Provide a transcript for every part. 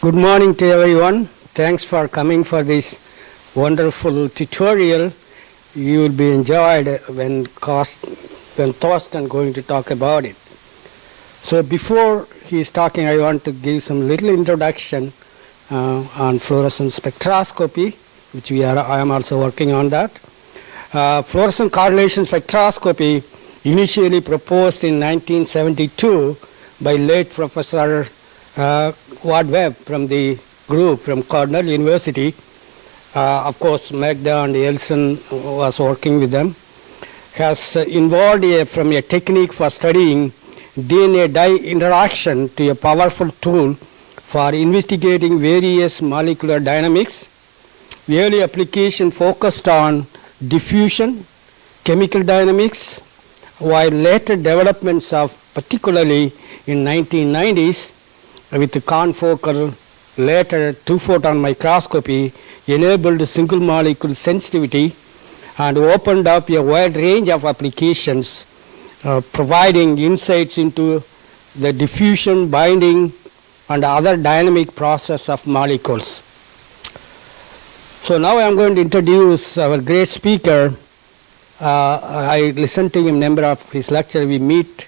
Good morning to everyone. Thanks for coming for this wonderful tutorial. You will be enjoyed when Thorsten going to talk about it. So before he's talking, I want to give some little introduction on fluorescence spectroscopy, which I am also working on that. Fluorescence correlation spectroscopy, initially proposed in 1972 by late Professor Webb from the group from Cornell University. Of course, Magda and Elson was working with them. Has involved from a technique for studying DNA dye interaction to a powerful tool for investigating various molecular dynamics. The early application focused on diffusion, chemical dynamics, while later developments of particularly in 1990s with the confocal, later two-photon microscopy enabled single molecule sensitivity and opened up a wide range of applications, providing insights into the diffusion, binding, and other dynamic process of molecules. So now I'm going to introduce our great speaker. I listened to a number of his lectures. We meet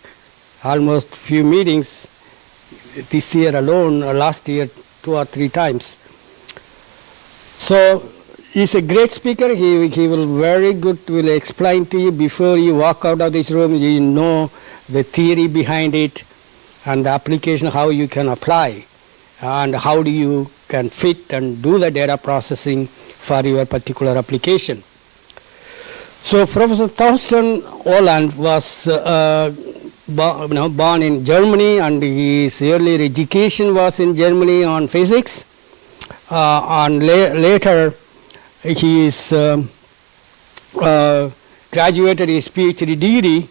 almost few meetings this year alone, or last year 2 or 3 times. So he's a great speaker. He will explain to you before you walk out of this room. You know the theory behind it and the application, how you can apply and how do you can fit and do the data processing for your particular application. So Professor Thorsten Wohland was born in Germany, and his earlier education was in Germany on physics. And later he is graduated his PhD degree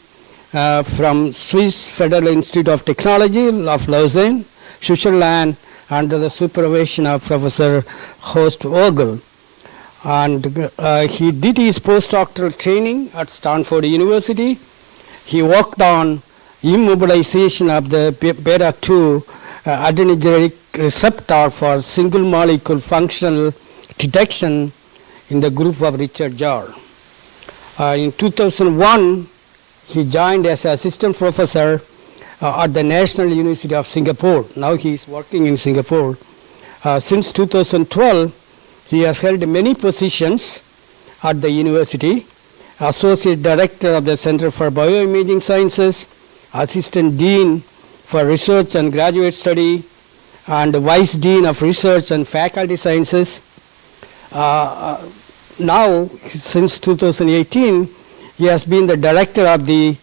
from Swiss Federal Institute of Technology of Lausanne, Switzerland, under the supervision of Professor Thorsten Wohland. And he did his postdoctoral training at Stanford University. He worked on immobilization of the beta-2 adrenergic receptor for single molecule functional detection in the group of Richard Jar. In 2001, he joined as assistant professor at the National University of Singapore. Now he is working in Singapore. Since 2012, he has held many positions at the university: associate director of the Center for Bioimaging Sciences, assistant dean for research and graduate study, and vice dean of research and faculty sciences. Now, since 2018, he has been the director of the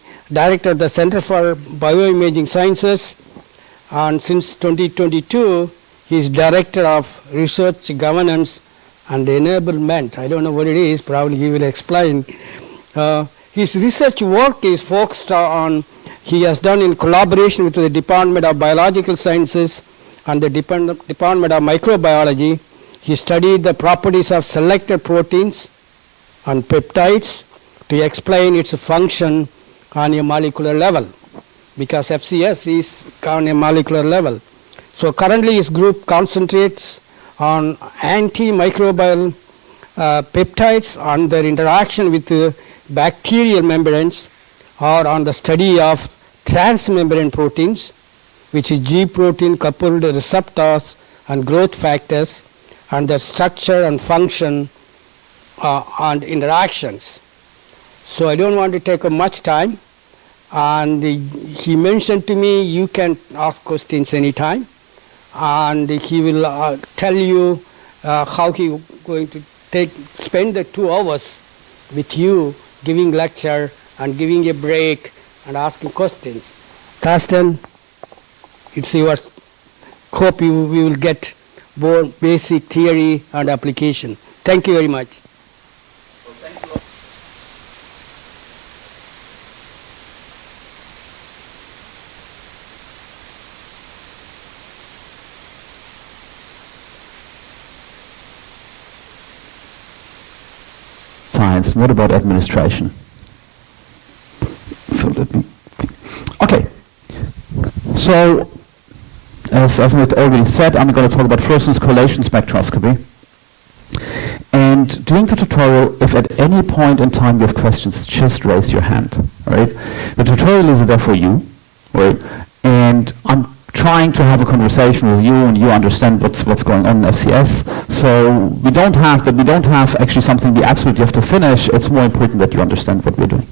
Center for Bioimaging Sciences, and since 2022, he is director of research governance and enablement. I don't know what it is, probably he will explain. His research work is focused on, he has done in collaboration with the Department of Biological Sciences and the Department of Microbiology. He studied the properties of selected proteins and peptides to explain its function on a molecular level, because FCS is on a molecular level. So currently his group concentrates on antimicrobial peptides, on their interaction with bacterial membranes, or on the study of transmembrane proteins, which is G protein coupled receptors and growth factors, and their structure and function and interactions. So I don't want to take up much time. And he mentioned to me, you can ask questions anytime. And he will tell you how he is going to spend the 2 hours with you, giving lecture and giving a break and asking questions. Thorsten, it's yours. Hope we will get more basic theory and application. Thank you very much. Well, thank you. Science, not about administration. So let me. Okay. So as I already said, I'm going to talk about fluorescence correlation spectroscopy. And during the tutorial, if at any point in time you have questions, just raise your hand, right? The tutorial is there for you, right? And I'm trying to have a conversation with you, and you understand what's going on in FCS. So we don't have actually something we absolutely have to finish. It's more important that you understand what we're doing.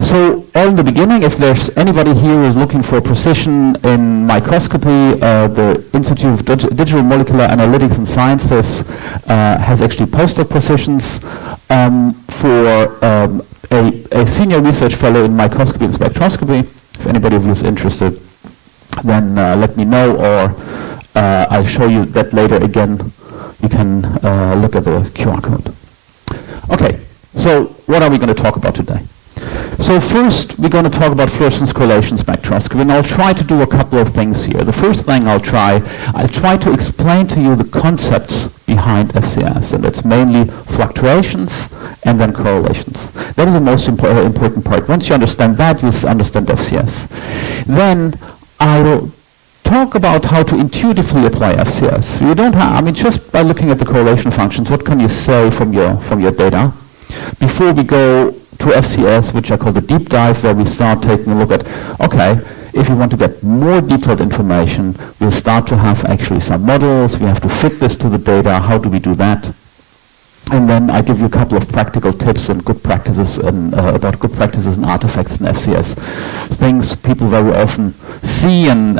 So, all in the beginning, if there's anybody here who is looking for precision in microscopy, the Institute of Digital Molecular Analytics and Sciences has actually postdoc positions for a senior research fellow in microscopy and spectroscopy. If anybody of you is interested, then let me know, or I'll show you that later again. You can look at the QR code. Okay, so what are we going to talk about today? So first, we're going to talk about fluorescence correlation spectroscopy, and I'll try to do a couple of things here. The first thing I'll try to explain to you the concepts behind FCS, and it's mainly fluctuations and then correlations. That is the most important part. Once you understand that, you understand FCS. Then I will talk about how to intuitively apply FCS. You don't have, I mean, just by looking at the correlation functions, what can you say from your data? Before we go to FCS, which I call the deep dive, where we start taking a look at, okay, if you want to get more detailed information, we'll start to have actually some models, we have to fit this to the data, how do we do that? And then I give you a couple of practical tips and good practices and about good practices and artifacts in FCS. Things people very often see and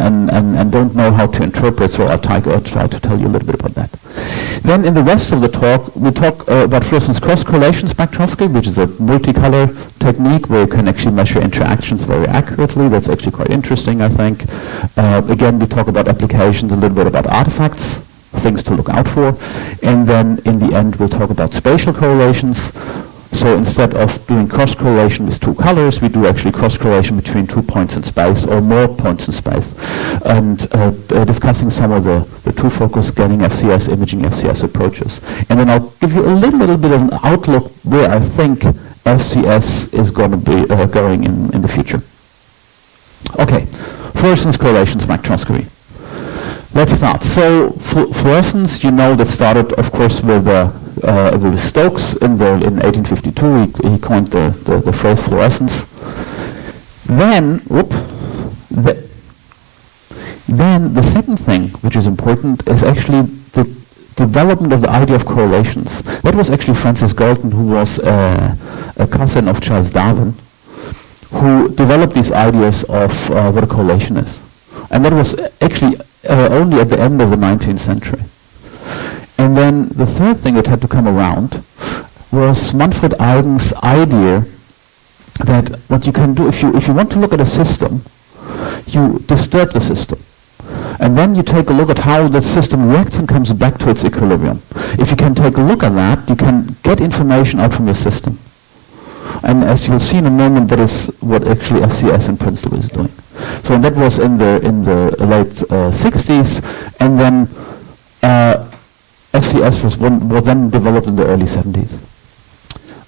don't know how to interpret, so I'll try to tell you a little bit about that. Then in the rest of the talk, we'll talk about fluorescence cross-correlation spectroscopy, which is a multicolor technique where you can actually measure interactions very accurately. That's actually quite interesting, I think. Again, we talk about applications, a little bit about artifacts, things to look out for, and then in the end we'll talk about spatial correlations. So instead of doing cross-correlation with two colors, we do actually cross-correlation between 2 points in space or more points in space, and discussing some of the two-focus scanning FCS, imaging FCS approaches. And then I'll give you a little bit of an outlook where I think FCS is going to be going in the future. Okay, fluorescence correlation spectroscopy. Let's start. So fluorescence, you know, that started, of course, with Stokes in 1852. He coined the phrase fluorescence. Then the second thing, which is important, is actually the development of the idea of correlations. That was actually Francis Galton, who was a cousin of Charles Darwin, who developed these ideas of what a correlation is. And that was actually only at the end of the 19th century. And then the third thing that had to come around was Manfred Eigen's idea that what you can do, if you want to look at a system, you disturb the system. And then you take a look at how the system reacts and comes back to its equilibrium. If you can take a look at that, you can get information out from your system. And as you'll see in a moment, that is what actually FCS in principle is doing. So that was in the late 60s, and then FCS was then developed in the early 70s.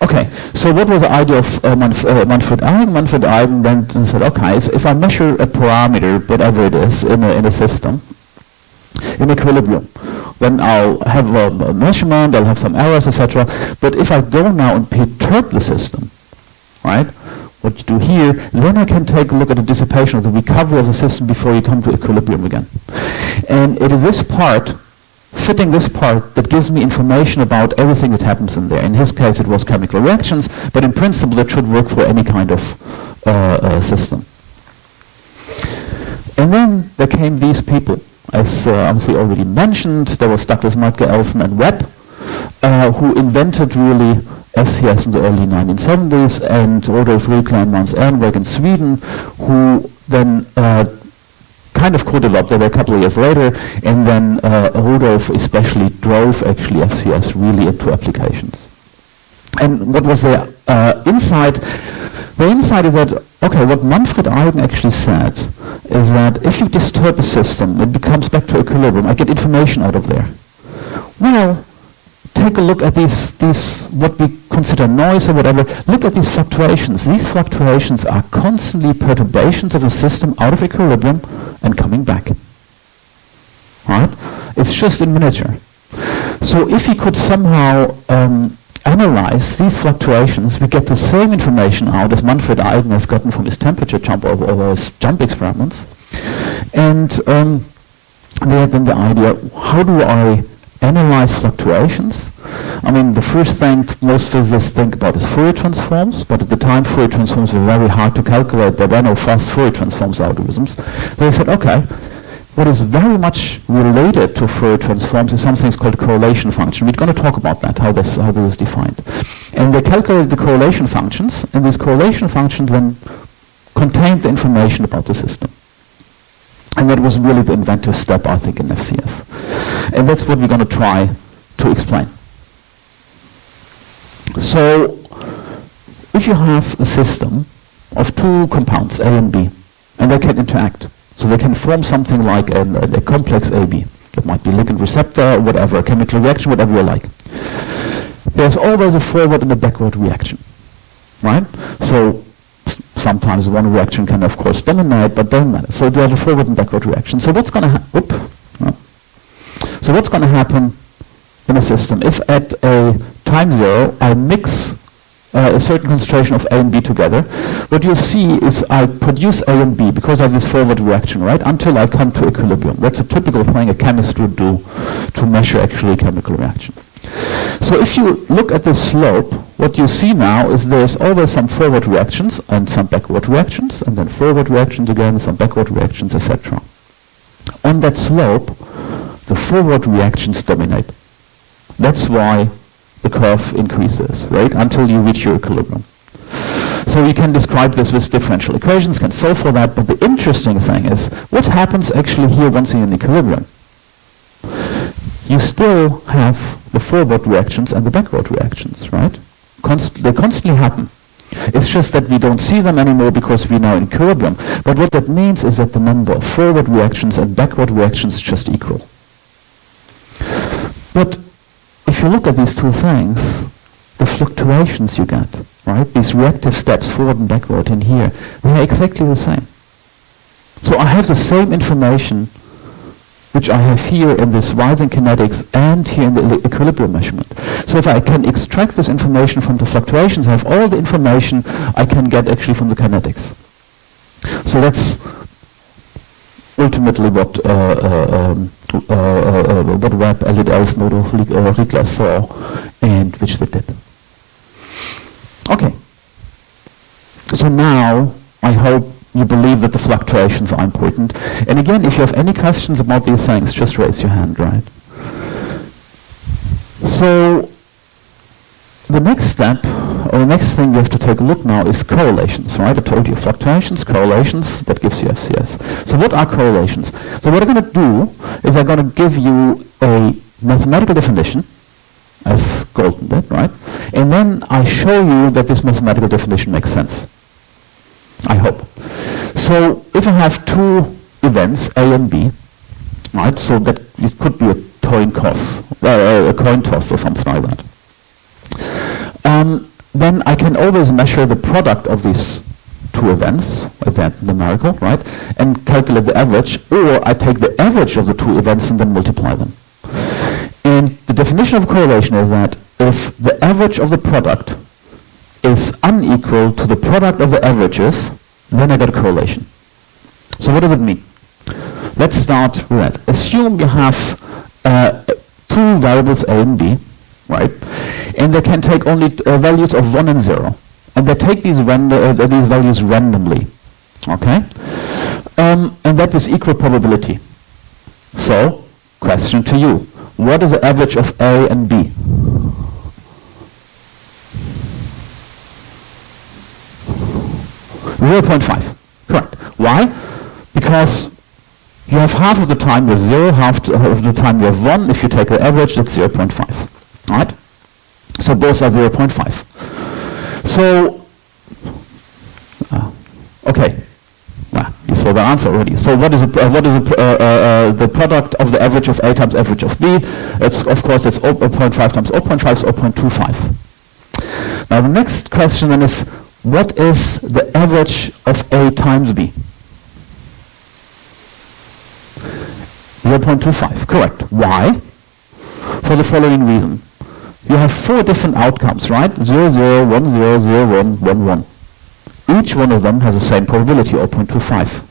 Okay, so what was the idea of Manfred Eigen? Manfred Eigen went and said, okay, so if I measure a parameter, whatever it is, in a system, in equilibrium, then I'll have a measurement, I'll have some errors, etc. But if I go now and perturb the system, right, what you do here, then I can take a look at the dissipation of the recovery of the system before you come to equilibrium again. And it is this part, fitting this part, that gives me information about everything that happens in there. In his case, it was chemical reactions, but in principle, it should work for any kind of system. And then there came these people. As obviously already mentioned, there was Douglas Mattke, Elson, and Webb, who invented really FCS in the early 1970s, and Rudolf Riegler and Mons Ehrenberg in Sweden, who then kind of co-developed it a couple of years later, and then Rudolf especially drove actually FCS really into applications. And what was their insight? The insight is that, okay, what Manfred Eigen actually said is that if you disturb a system, it becomes back to equilibrium. I get information out of there. Well, take a look at these what we consider noise or whatever. Look at these fluctuations. These fluctuations are constantly perturbations of the system out of equilibrium and coming back. right? It's just in miniature. So if he could somehow analyze these fluctuations, we get the same information out as Manfred Eigen has gotten from his temperature jump over his jump experiments. And they had then the idea, how do I analyze fluctuations? I mean, the first thing most physicists think about is Fourier transforms, but at the time Fourier transforms were very hard to calculate. There were no fast Fourier transforms algorithms. They said, okay, what is very much related to Fourier transforms is something called a correlation function. We're going to talk about that, how this is defined. And they calculated the correlation functions, and these correlation functions then contained the information about the system. And that was really the inventive step, I think, in FCS. And that's what we're going to try to explain. So, if you have a system of two compounds, A and B, and they can interact, so they can form something like a complex AB. That might be ligand receptor, whatever, chemical reaction, whatever you like. There's always a forward and a backward reaction, right? So sometimes one reaction can, of course, dominate, but doesn't matter. So you have a forward and backward reaction. So what's going to happen? So what's going to happen in a system if at a time zero I mix a certain concentration of A and B together? What you see is I produce A and B because of this forward reaction, right, until I come to equilibrium. That's a typical thing a chemist would do to measure actually a chemical reaction. So if you look at the slope, what you see now is there's always some forward reactions and some backward reactions, and then forward reactions again, some backward reactions, etc. On that slope, the forward reactions dominate. That's why the curve increases, right, until you reach your equilibrium. So you can describe this with differential equations, can solve for that, but the interesting thing is what happens actually here once you're in equilibrium. You still have the forward reactions and the backward reactions, right? They constantly happen. It's just that we don't see them anymore because we're now in equilibrium. But what that means is that the number of forward reactions and backward reactions is just equal. But if you look at these two things, the fluctuations you get, right? These reactive steps, forward and backward in here, they are exactly the same. So I have the same information which I have here in this rising kinetics and here in the equilibrium measurement. So if I can extract this information from the fluctuations, I have all the information I can get actually from the kinetics. So that's ultimately what Webb, Elliott Elsner, Riegler saw, and which they did. Okay. So now I hope you believe that the fluctuations are important. And again, if you have any questions about these things, just raise your hand, right? So the next step, or the next thing you have to take a look now is correlations, right? I told you fluctuations, correlations, that gives you FCS. So what are correlations? So what I'm going to do is I'm going to give you a mathematical definition, as Golden did, right? And then I show you that this mathematical definition makes sense. I hope. So if I have two events, A and B, right, so that it could be a coin toss or something like that, then I can always measure the product of these two events, if they're numerical, right, and calculate the average, or I take the average of the two events and then multiply them. And the definition of correlation is that if the average of the product is unequal to the product of the averages, then I get a correlation. So what does it mean? Let's start with that. Assume you have two variables A and B, right? And they can take only values of 1 and 0. And they take these values randomly, okay? And that is equal probability. So, question to you. What is the average of A and B? .5. Correct. Why? Because you have half of the time with 0, half of the time you have 1. If you take the average, that's 0.5. Right? So both are 0.5. So, okay. Well, you saw the answer already. So what is the product of the average of A times average of B? It's, of course, it's 0.5 times 0.5 is 0.25. Now the next question then is, what is the average of A times B? 0.25, correct. Why? For the following reason. You have 4 different outcomes, right? 0, 0, 1, 0, 0, 1, 1, 1. Each one of them has the same probability, 0.25.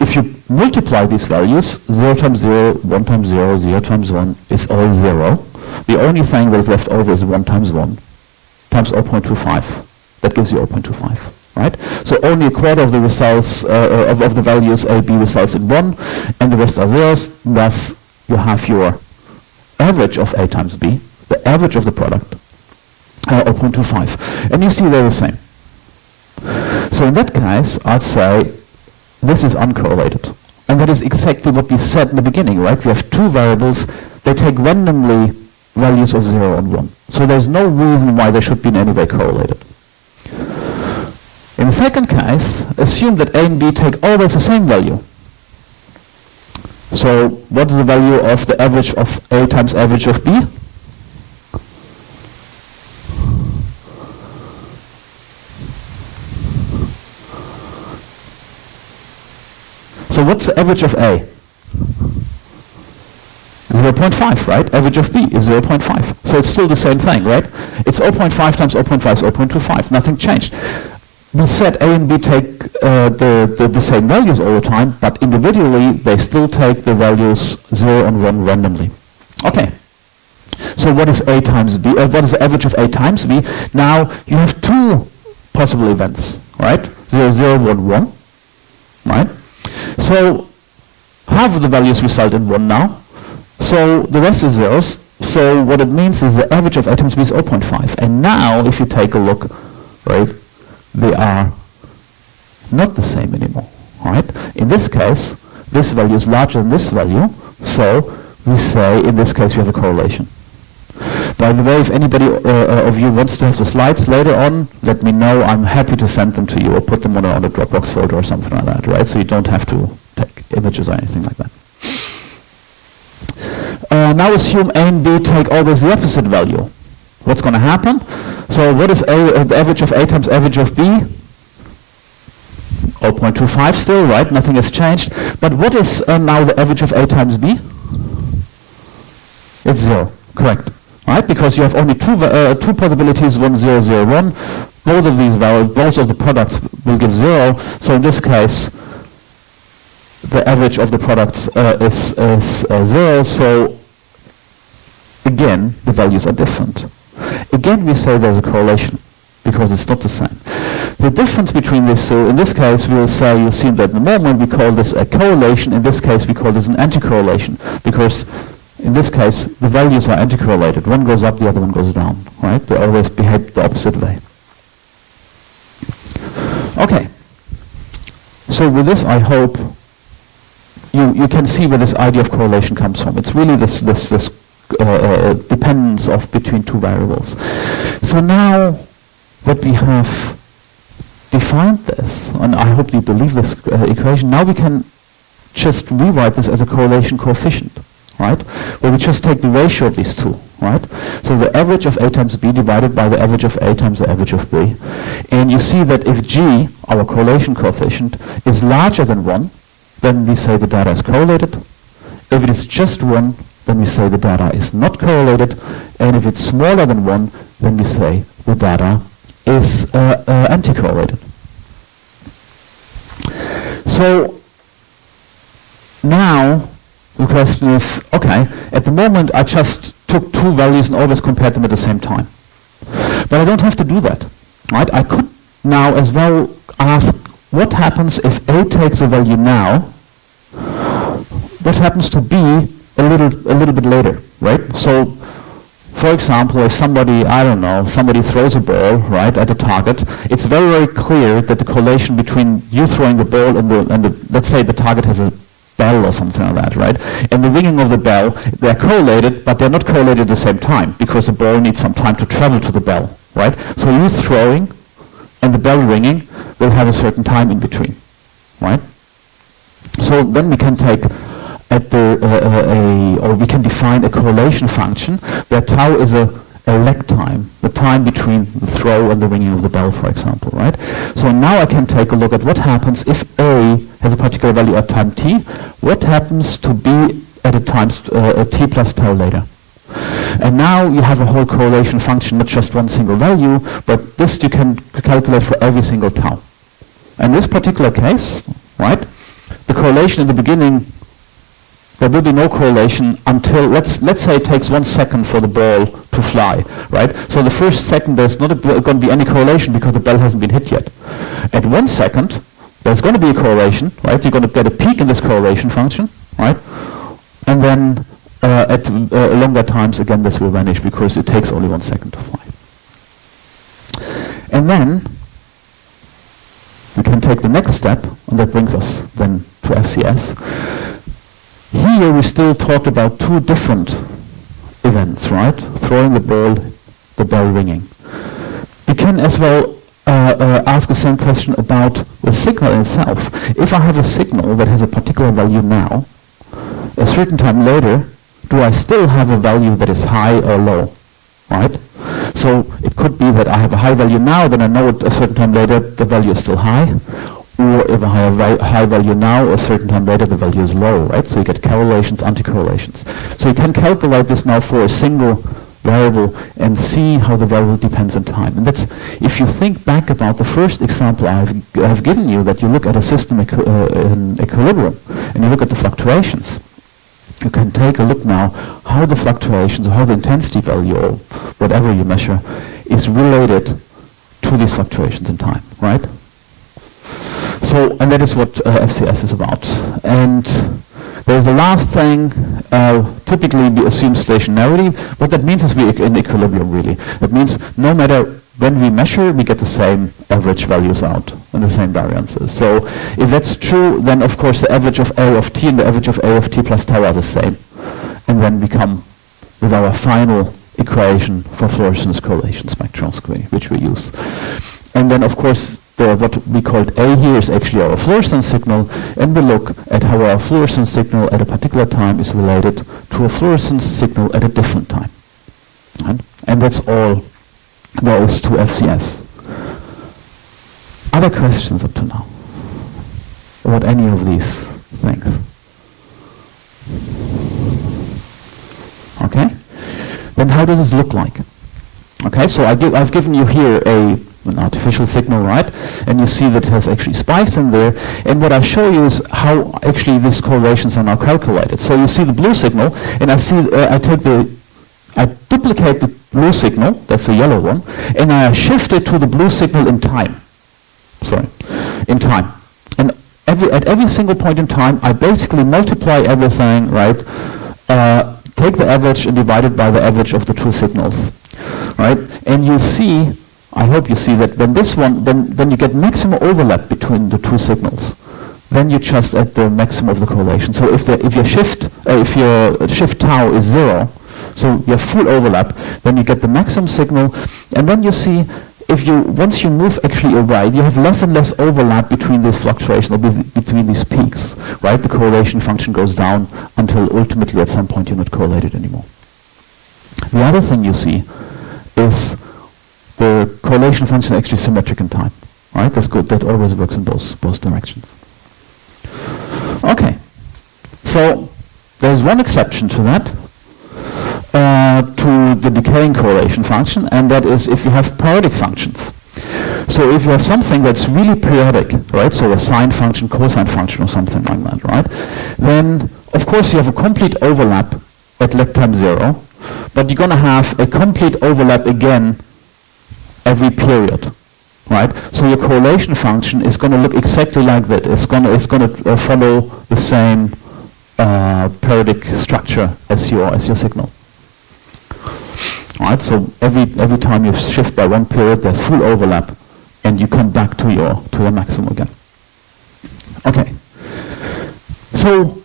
If you multiply these values, 0 times 0, 1 times 0, 0 times 1 is all 0. The only thing that is left over is 1 times 1 times 0.25. That gives you 0.25, right? So only a quarter of the results, of the values A, B results in 1, and the rest are zeros. Thus, you have your average of A times B, the average of the product, 0.25. And you see they're the same. So in that case, I'd say this is uncorrelated. And that is exactly what we said in the beginning, right? We have 2 variables. They take randomly values of 0 and 1. So there's no reason why they should be in any way correlated. In the second case, assume that A and B take always the same value. So what is the value of the average of A times average of B? So what's the average of A? 0.5, right? Average of B is 0.5. So it's still the same thing, right? It's 0.5 times 0.5 is 0.25. Nothing changed. We said A and B take the same values all the time, but individually they still take the values 0 and 1 randomly. Okay. So what is A times B? What is the average of A times B? Now you have 2 possible events, right? 0, 0, 1, 1, right? So half of the values result in 1 now. So the rest is zeros. So what it means is the average of A times B is 0.5. And now if you take a look, right, they are not the same anymore, right? In this case, this value is larger than this value. So we say in this case we have a correlation. By the way, if anybody of you wants to have the slides later on, let me know. I'm happy to send them to you or put them on a Dropbox folder or something like that, right? So you don't have to take images or anything like that. Now assume A and B take always the opposite value. What's going to happen? So what is the average of A times average of B? 0.25 still, right? Nothing has changed. But what is now the average of A times B? It's 0, correct. Right? Because you have only 2 possibilities, 1, 0, 0, 1. Both of these values, both of the products will give 0. So in this case, the average of the products is 0. So again, the values are different. Again, we say there's a correlation because it's not the same. The difference between these two, in this case, we'll say, you'll see that in a moment, we call this a correlation. In this case, we call this an anti-correlation because in this case, the values are anti-correlated. One goes up, the other one goes down, right? They always behave the opposite way. Okay. So with this, I hope you can see where this idea of correlation comes from. It's really this dependence of between 2 variables. So now that we have defined this, and I hope you believe this equation, now we can just rewrite this as a correlation coefficient, right? Where we just take the ratio of these 2, right? So the average of A times B divided by the average of A times the average of B. And you see that if G, our correlation coefficient, is larger than 1, then we say the data is correlated. If it is just 1, then we say the data is not correlated. And if it's smaller than 1, then we say the data is anti-correlated. So now the question is, okay, at the moment I just took 2 values and always compared them at the same time. But I don't have to do that, right? I could now as well ask, what happens if A takes a value now? What happens to B a little bit later, right? So, for example, if somebody, I don't know, somebody throws a ball, right, at the target, it's very, very clear that the correlation between you throwing the ball and the let's say the target has a bell or something like that, right? And the ringing of the bell, they're correlated, but they're not correlated at the same time because the ball needs some time to travel to the bell, right? So you throwing and the bell ringing will have a certain time in between, right? So then we can take or we can define a correlation function where tau is a lag time, the time between the throw and the ringing of the bell, for example, right? So now I can take a look at what happens if A has a particular value at time t, what happens to b at a time t plus tau later? And now you have a whole correlation function, not just one single value, but this you can calculate for every single tau. In this particular case, right, the correlation in the beginning, there will be no correlation until, let's say it takes 1 second for the ball to fly, right? So the first second there's not going to be any correlation because the ball hasn't been hit yet. At 1 second, there's going to be a correlation, right? You're going to get a peak in this correlation function, right? And then at longer times, again, this will vanish because it takes only 1 second to fly. And then we can take the next step, and that brings us then to FCS. Here we still talked about two different events, right? Throwing the bell ringing. We can as well ask the same question about the signal itself. If I have a signal that has a particular value now, a certain time later, do I still have a value that is high or low, right? So it could be that I have a high value now, then I know at a certain time later the value is still high. Or if I have a high value now, a certain time later the value is low, right? So you get correlations, anti-correlations. So you can calculate this now for a single variable and see how the variable depends on time. And that's, if you think back about the first example I've given you, that you look at a system in equilibrium and you look at the fluctuations, you can take a look now how the fluctuations, or how the intensity value, or whatever you measure, is related to these fluctuations in time, right? So, and that is what FCS is about. And there's the last thing, typically we assume stationarity. What that means is we're in equilibrium, really. That means no matter when we measure, we get the same average values out and the same variances. So if that's true, then of course the average of A of t and the average of A of t plus tau are the same. And then we come with our final equation for fluorescence correlation spectroscopy, which we use. And then of course what we called A here is actually our fluorescence signal, and we look at how our fluorescence signal at a particular time is related to a fluorescence signal at a different time. Right? And that's all there is to FCS. Other questions up to now about any of these things? Okay? Then how does this look like? Okay, so I've given you here an artificial signal, right? And you see that it has actually spikes in there. And what I show you is how actually these correlations are now calculated. So you see the blue signal, and I duplicate the blue signal, that's the yellow one, and I shift it to the blue signal in time. In time. And at every single point in time, I basically multiply everything, right? Take the average and divide it by the average of the two signals, right? And you see, I hope you see that when you get maximum overlap between the two signals, then you just at the maximum of the correlation. So if your shift tau is 0, so you have full overlap, then you get the maximum signal, and then you see once you move actually away, you have less and less overlap between these fluctuations, or between these peaks, right? The correlation function goes down until ultimately at some point you're not correlated anymore. The other thing you see is the correlation function is actually symmetric in time, right? That's good. That always works in both directions. Okay, so there's one exception to that, to the decaying correlation function, and that is if you have periodic functions. So if you have something that's really periodic, right, so a sine function, cosine function, or something like that, right, then of course you have a complete overlap at lag time 0, but you're going to have a complete overlap again every period, right? So your correlation function is going to look exactly like that. It's going to follow the same periodic structure as your signal. All right, so every time you shift by one period, there's full overlap, and you come back to your maximum again. Okay. So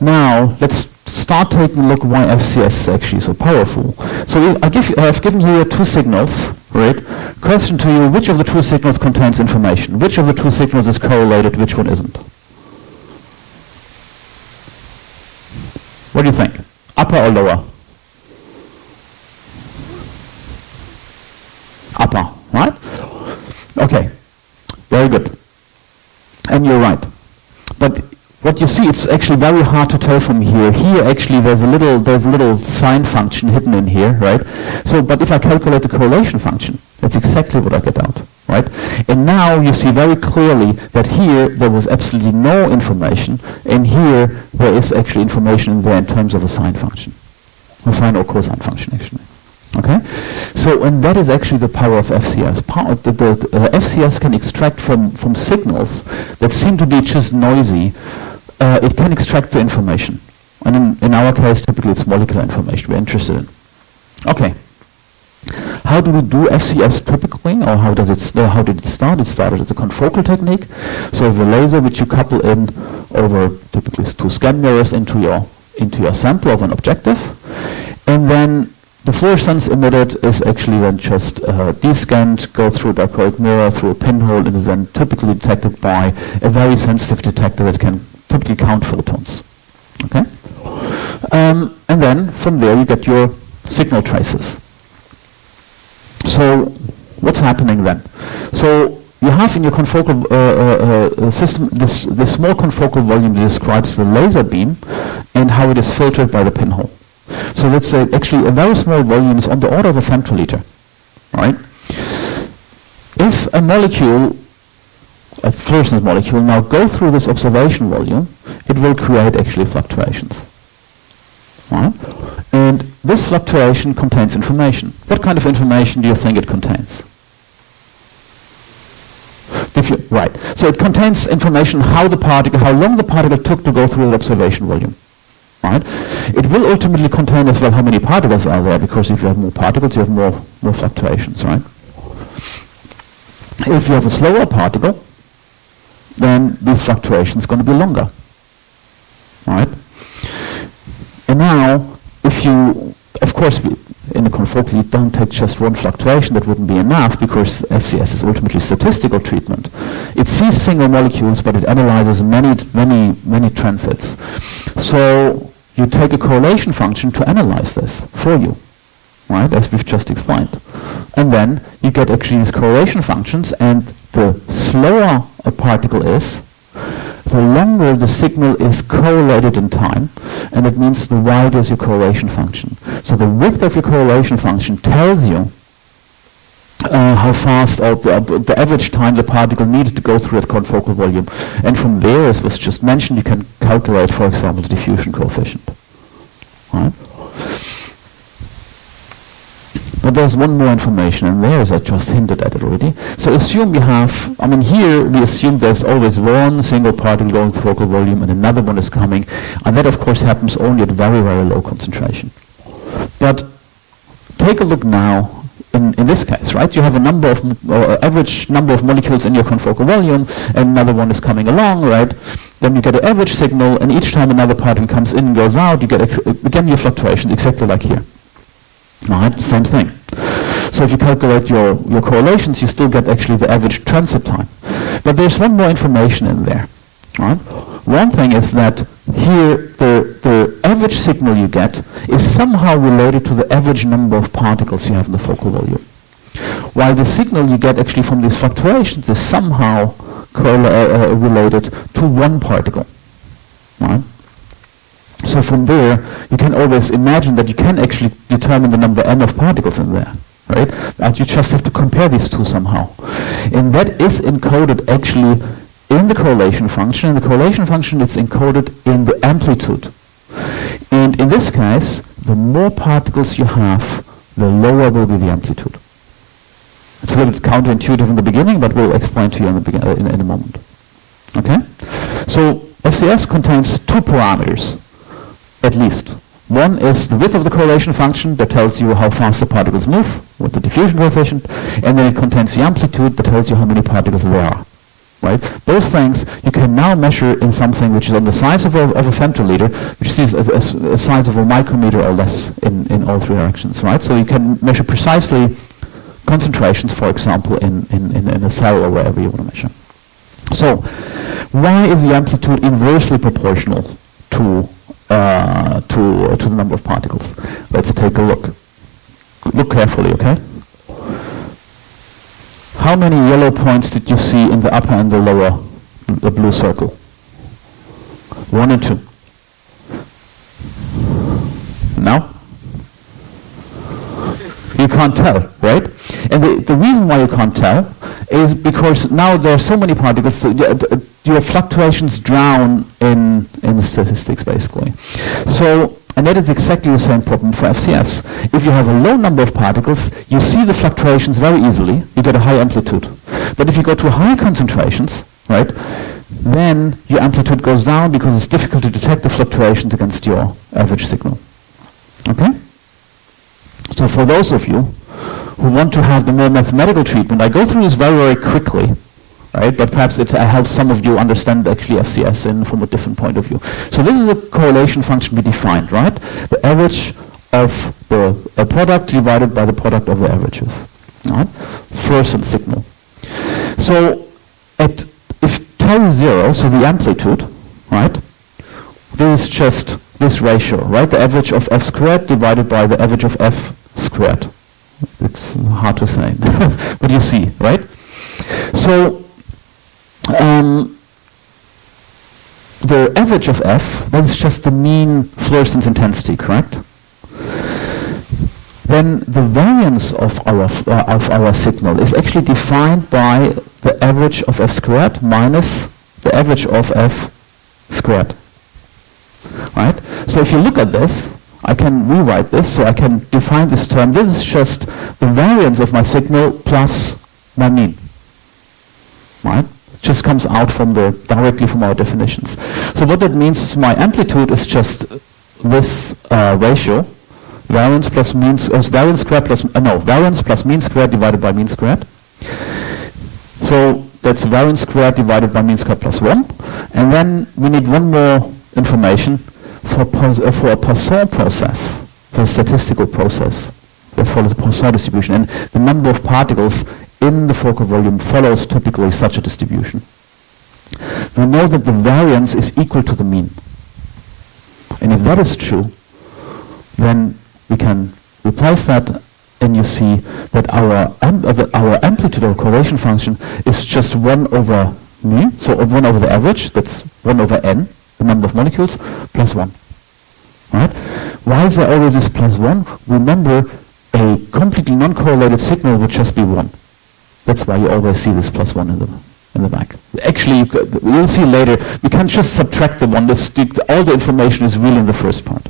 now let's start taking a look why FCS is actually so powerful. So I've given you two signals, right? Question to you: which of the two signals contains information? Which of the two signals is correlated? Which one isn't? What do you think? Upper or lower? Upper, right? Okay, very good. And you're right. But see it's actually very hard to tell from here. Here actually there's a little sine function hidden in here, right? So, but if I calculate the correlation function, that's exactly what I get out, right? And now you see very clearly that here there was absolutely no information, and here there is actually information in there in terms of a sine function, a sine or cosine function actually. Okay, so and that is actually the power of FCS. FCS can extract from signals that seem to be just noisy. It can extract the information, and in our case, typically it's molecular information we're interested in. Okay, how do we do FCS typically, or how did it start? It started as a confocal technique, so with a laser which you couple in over typically 2 scan mirrors into your sample of an objective, and then the fluorescence emitted is actually then just descanned, go through a dichroic mirror, through a pinhole, and is then typically detected by a very sensitive detector that can typically count photons. Okay? And then from there you get your signal traces. So what's happening then? So you have in your confocal system this small confocal volume that describes the laser beam and how it is filtered by the pinhole. So let's say actually a very small volume is on the order of a femtoliter, right? If a molecule, a fluorescence molecule, now goes through this observation volume, it will create actually fluctuations, right? And this fluctuation contains information. What kind of information do you think it contains? Right. So it contains information how long the particle took to go through the observation volume. Right? It will ultimately contain as well how many particles are there, because if you have more particles, you have more fluctuations, right? If you have a slower particle, then these fluctuations are going to be longer, right? And now, if you, of course, in a confocal, you don't take just one fluctuation, that wouldn't be enough, because FCS is ultimately statistical treatment. It sees single molecules, but it analyzes many transits. So you take a correlation function to analyze this for you, right, as we've just explained. And then you get actually these correlation functions, and the slower a particle is, the longer the signal is correlated in time, and it means the wider is your correlation function. So the width of your correlation function tells you how fast, or the average time the particle needed to go through that confocal volume. And from there, as was just mentioned, you can calculate, for example, the diffusion coefficient. Right? But there's one more information in there, as I just hinted at it already. So assume we have, here we assume there's always one single particle going through focal volume and another one is coming. And that, of course, happens only at very, very low concentration. But take a look now. In this case, right, you have a number of average number of molecules in your confocal volume, and another one is coming along, right? Then you get an average signal, and each time another particle comes in and goes out, you get again your fluctuations exactly like here. All right, same thing. So if you calculate your correlations, you still get actually the average transit time. But there's one more information in there. Right? One thing is that here the average signal you get is somehow related to the average number of particles you have in the focal volume. While the signal you get actually from these fluctuations is somehow related to one particle. Right? So from there, you can always imagine that you can actually determine the number n of particles in there. Right? But you just have to compare these two somehow. And that is encoded actually in the correlation function, and the correlation function is encoded in the amplitude. And in this case, the more particles you have, the lower will be the amplitude. It's a little bit counterintuitive in the beginning, but we'll explain to you in a moment. Okay? So FCS contains two parameters, at least. One is the width of the correlation function that tells you how fast the particles move with the diffusion coefficient, and then it contains the amplitude that tells you how many particles there are. Right? Those things you can now measure in something which is on the size of a femtoliter, which is a size of a micrometer or less in all three directions. Right? So you can measure precisely concentrations, for example, in a cell or wherever you want to measure. So why is the amplitude inversely proportional to the number of particles? Let's take a look. Look carefully, okay? How many yellow points did you see in the upper and the lower, the blue circle? 1 and 2. Now? You can't tell, right? And the reason why you can't tell is because now there are so many particles that your fluctuations drown in the statistics, basically. So, and that is exactly the same problem for FCS. If you have a low number of particles, you see the fluctuations very easily. You get a high amplitude. But if you go to high concentrations, right, then your amplitude goes down because it's difficult to detect the fluctuations against your average signal. Okay? So for those of you who want to have the more mathematical treatment, I go through this very, very quickly, right? But perhaps it helps some of you understand actually FCS from a different point of view. So this is a correlation function we defined, right? The average of the product divided by the product of the averages, right? Fluorescence signal. So if tau is 0, so the amplitude, right? This is just this ratio, right? The average of f squared divided by the average of f squared. It's hard to say, but you see, right? So the average of f, that is just the mean fluorescence intensity, correct? Then the variance of our signal is actually defined by the average of f squared minus the average of f squared. Right? So if you look at this, I can rewrite this, so I can define this term. This is just the variance of my signal plus my mean. Right? It just comes out directly from our definitions. So what that means is my amplitude is just this ratio, variance plus mean, variance plus mean squared divided by mean squared. So that's variance squared divided by mean squared plus 1. And then we need one more information for a Poisson process, for a statistical process that follows the Poisson distribution. And the number of particles in the focal volume follows typically such a distribution. We know that the variance is equal to the mean. And if that is true, then we can replace that, and you see that our amplitude of correlation function is just 1 over mu, so 1 over the average, that's 1 over n, the number of molecules, plus 1. Right? Why is there always this plus 1? Remember, a completely non-correlated signal would just be 1. That's why you always see this plus 1 in the back. Actually, you'll see later, we can just subtract the 1. All the information is really in the first part.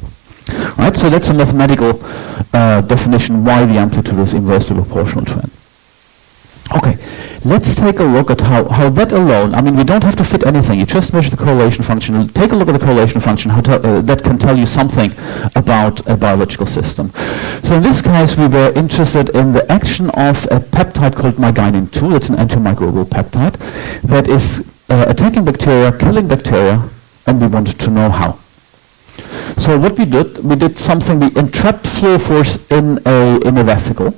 Right? So that's a mathematical definition why the amplitude is inversely proportional to n. Okay, let's take a look at how that alone, I mean, we don't have to fit anything. You just measure the correlation function. Take a look at the correlation function, that can tell you something about a biological system. So in this case, we were interested in the action of a peptide called myginin-2. That's an antimicrobial peptide that is attacking bacteria, killing bacteria, and we wanted to know how. So what we did something, we entrapped fluorophores in a vesicle.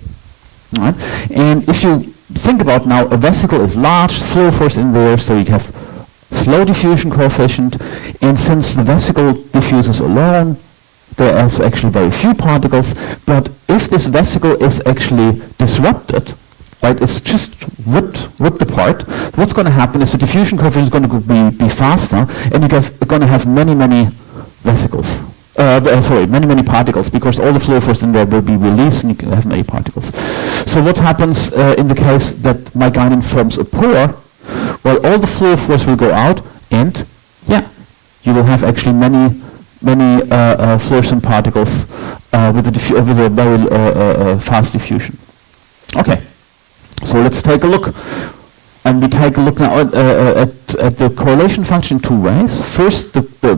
Right? And if you think about now, a vesicle is large, fluorophores in there, so you have slow diffusion coefficient, and since the vesicle diffuses alone, there is actually very few particles, but if this vesicle is actually disrupted, right, it's just ripped apart, what's going to happen is the diffusion coefficient is going to be faster, and you're going to have many vesicles. Many particles, because all the fluorophores in there will be released and you can have many particles. So what happens in the case that myginin forms a pore? Well, all the fluorophores will go out, and you will have actually many fluorescent particles with a very fast diffusion. Okay, so let's take a look. And we take a look now at the correlation function in 2 ways. First, the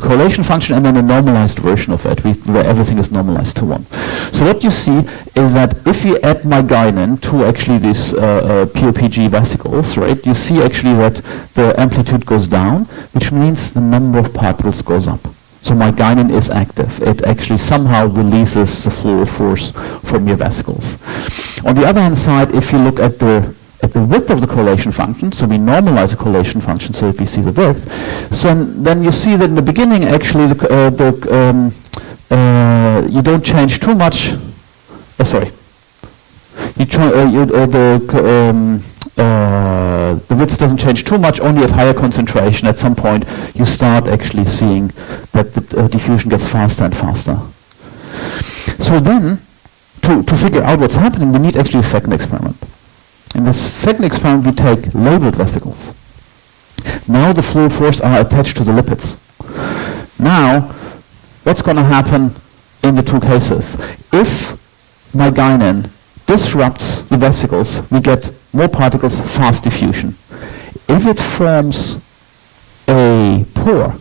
correlation function, and then a normalized version of it, where everything is normalized to 1. So what you see is that if you add myginin to actually these POPG vesicles, right, you see actually that the amplitude goes down, which means the number of particles goes up. So myginin is active. It actually somehow releases the fluorophores from your vesicles. On the other hand side, if you look at the width of the correlation function, so we normalize the correlation function so that we see the width, so then you see that in the beginning actually you don't change too much. the width doesn't change too much, only at higher concentration. At some point, you start actually seeing that the diffusion gets faster and faster. So then, to figure out what's happening, we need actually a second experiment. In this second experiment, we take labeled vesicles. Now the fluorophores are attached to the lipids. Now, what's going to happen in the two cases? If my gynin disrupts the vesicles, we get more particles, fast diffusion. If it forms a pore,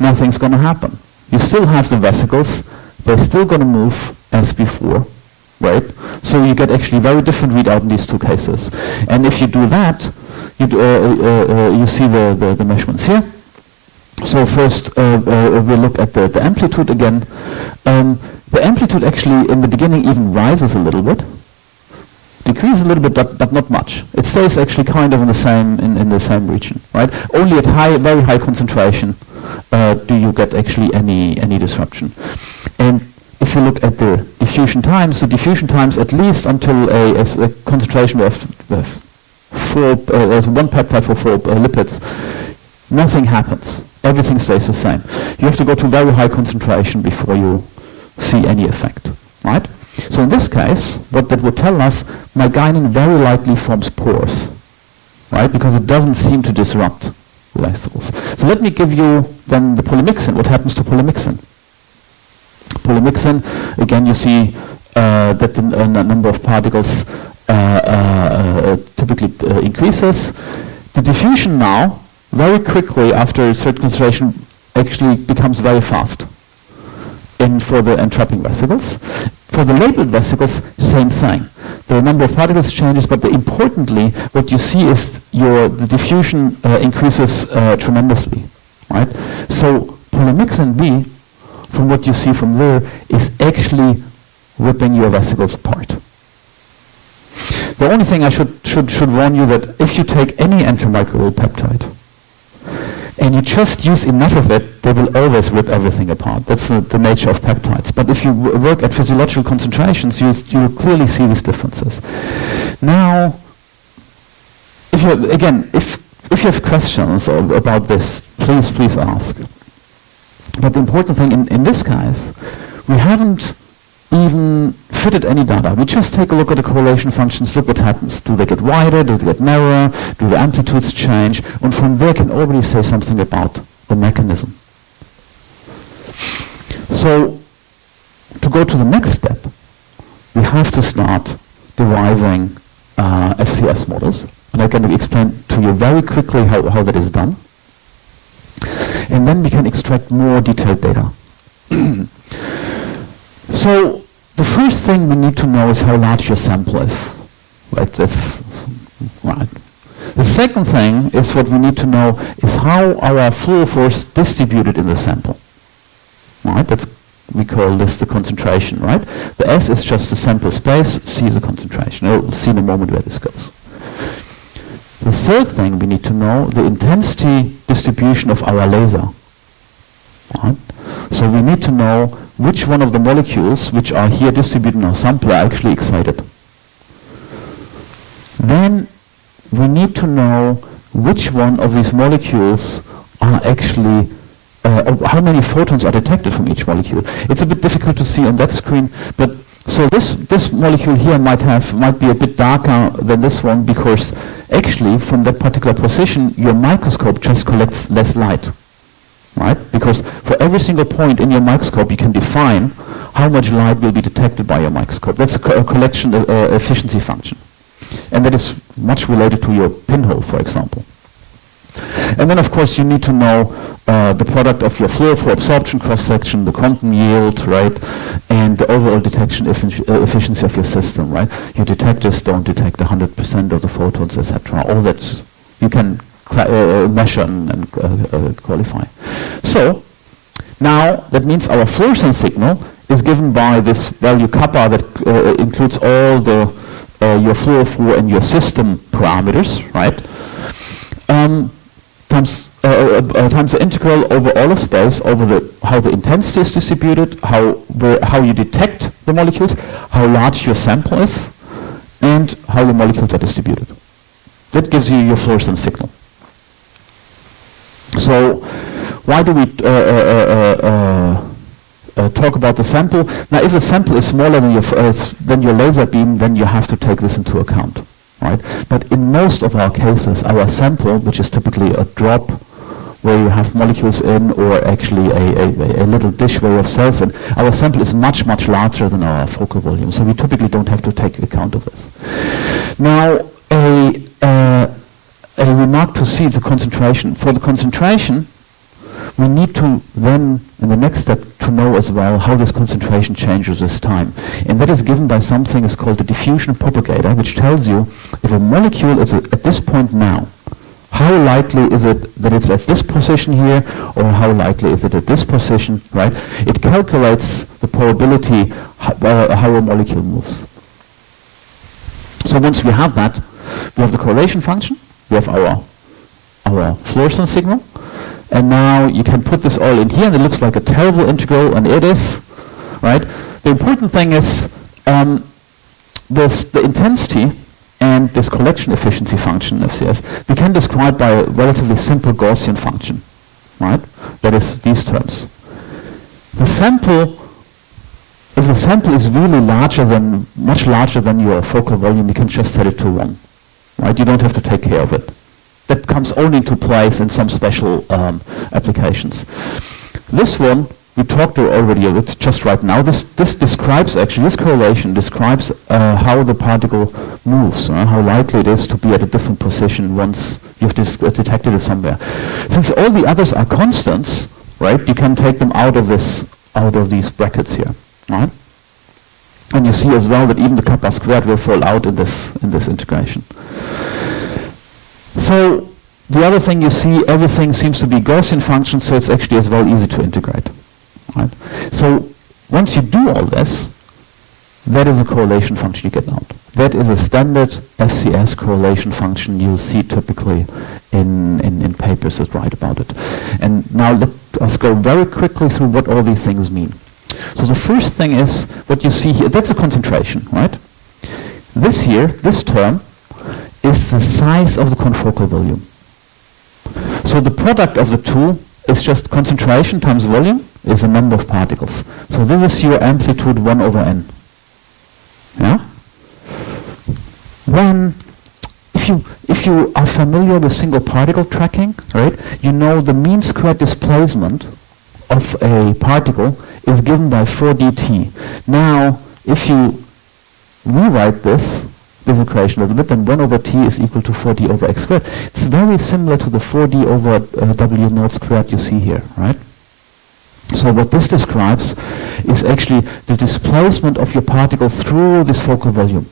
nothing's going to happen. You still have the vesicles, they're still going to move as before, right? So you get actually very different readout in these two cases. And if you do that, you see the measurements here. So first we'll look at the amplitude again. The amplitude actually in the beginning even rises a little bit, decreases a little bit, but not much. It stays actually kind of in the same region, right? Only at very high concentration do you get actually any disruption. And if you look at the diffusion times at least until a concentration of one peptide for 4 lipids, nothing happens. Everything stays the same. You have to go to very high concentration before you see any effect, right? So in this case, what that would tell us, my gynin very likely forms pores, right? Because it doesn't seem to disrupt the vesicles. So let me give you then the polymyxin. What happens to polymyxin? Polymyxin, again, you see that the number of particles typically increases. The diffusion now, very quickly after a certain concentration, actually becomes very fast for the entrapping vesicles. For the labeled vesicles, same thing. The number of particles changes, but importantly, what you see is the diffusion increases tremendously, right? So polymyxin B, from what you see from there, is actually ripping your vesicles apart. The only thing I should warn you that if you take any antimicrobial peptide and you just use enough of it, they will always rip everything apart. That's the nature of peptides. But if you work at physiological concentrations, you clearly see these differences. Now, if you have questions about this, please ask. But the important thing in this case, we haven't even fitted any data. We just take a look at the correlation functions, look what happens. Do they get wider? Do they get narrower? Do the amplitudes change? And from there can already say something about the mechanism. So to go to the next step, we have to start deriving FCS models. And I'm going to explain to you very quickly how that is done. And then we can extract more detailed data. So the first thing we need to know is how large your sample is. Right, that's right. The second thing is what we need to know is how our fluorophores distributed in the sample. Right, we call this the concentration, right? The S is just the sample space, C is the concentration. We'll see in a moment where this goes. The third thing we need to know, the intensity distribution of our laser. Right? So we need to know which one of the molecules which are here distributed in our sample are actually excited. Then we need to know which one of these molecules are actually, how many photons are detected from each molecule. It's a bit difficult to see on that screen, but so this molecule here might be a bit darker than this one because actually from that particular position your microscope just collects less light. Right? Because for every single point in your microscope, you can define how much light will be detected by your microscope. That's a collection efficiency function. And that is much related to your pinhole, for example. And then, of course, you need to know the product of your fluorophore absorption cross-section, the quantum yield, right? And the overall detection efficiency of your system, right? Your detectors don't detect 100% of the photons, etc. All that you can measure and qualify. So now that means our fluorescence signal is given by this value kappa that includes all the your fluorophore and your system parameters, right? Times the integral over all of space over how the intensity is distributed, how you detect the molecules, how large your sample is, and how the molecules are distributed. That gives you your fluorescence signal. So why do we talk about the sample? Now, if the sample is smaller than your laser beam, then you have to take this into account, right? But in most of our cases, our sample, which is typically a drop where you have molecules in, or actually a little dish where you have cells in, our sample is much, much larger than our focal volume. So we typically don't have to take account of this. Now, a remark to see the concentration. For the concentration, we need to then, in the next step, to know as well how this concentration changes with time. And that is given by something is called the diffusion propagator, which tells you if a molecule is at this point now, how likely is it that it's at this position here, or how likely is it at this position, right? It calculates the probability how a molecule moves. So once we have that, we have the correlation function, we have our fluorescence signal, and now you can put this all in here, and it looks like a terrible integral, and it is, right? The important thing is the intensity and this collection efficiency function, FCS, we can describe by a relatively simple Gaussian function, right? That is these terms. The sample, if the sample is really much larger than your focal volume, you can just set it to 1, right? You don't have to take care of it. That comes only into place in some special applications. This one, we talked already just right now. This describes, actually, this correlation describes how the particle moves, how likely it is to be at a different position once you've detected it somewhere. Since all the others are constants, right, you can take them out of these brackets here, right? And you see as well that even the kappa squared will fall out in this integration. So the other thing you see, everything seems to be Gaussian functions, so it's actually as well easy to integrate. Right? So once you do all this, that is a correlation function you get out. That is a standard FCS correlation function you'll see typically in papers that write about it. And now let us go very quickly through what all these things mean. So the first thing is what you see here, that's a concentration, right? This here, this term, is the size of the confocal volume. So the product of the two is just concentration times volume is the number of particles. So this is your amplitude 1 over n. Yeah? Then, if you are familiar with single particle tracking, right, you know the mean squared displacement of a particle is given by 4dt. Now, if you rewrite this equation a little bit, then 1 over t is equal to 4d over x squared. It's very similar to the 4d over w naught squared you see here, right? So what this describes is actually the displacement of your particle through this focal volume,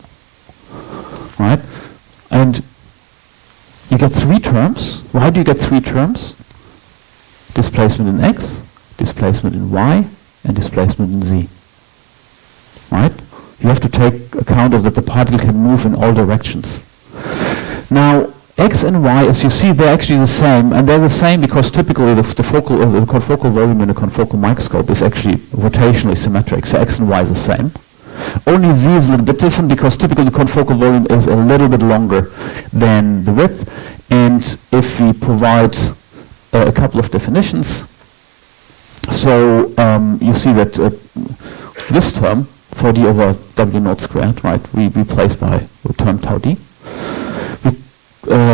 right? And you get 3 terms. Why do you get 3 terms? Displacement in x, displacement in y, and displacement in z, right? You have to take account of that the particle can move in all directions. Now, x and y, as you see, they're actually the same, and they're the same because typically the confocal volume in a confocal microscope is actually rotationally symmetric, so x and y is the same. Only z is a little bit different because typically the confocal volume is a little bit longer than the width, and if we provide a couple of definitions, so you see that this term, 4d over w naught squared, right, we replace by the term tau d. We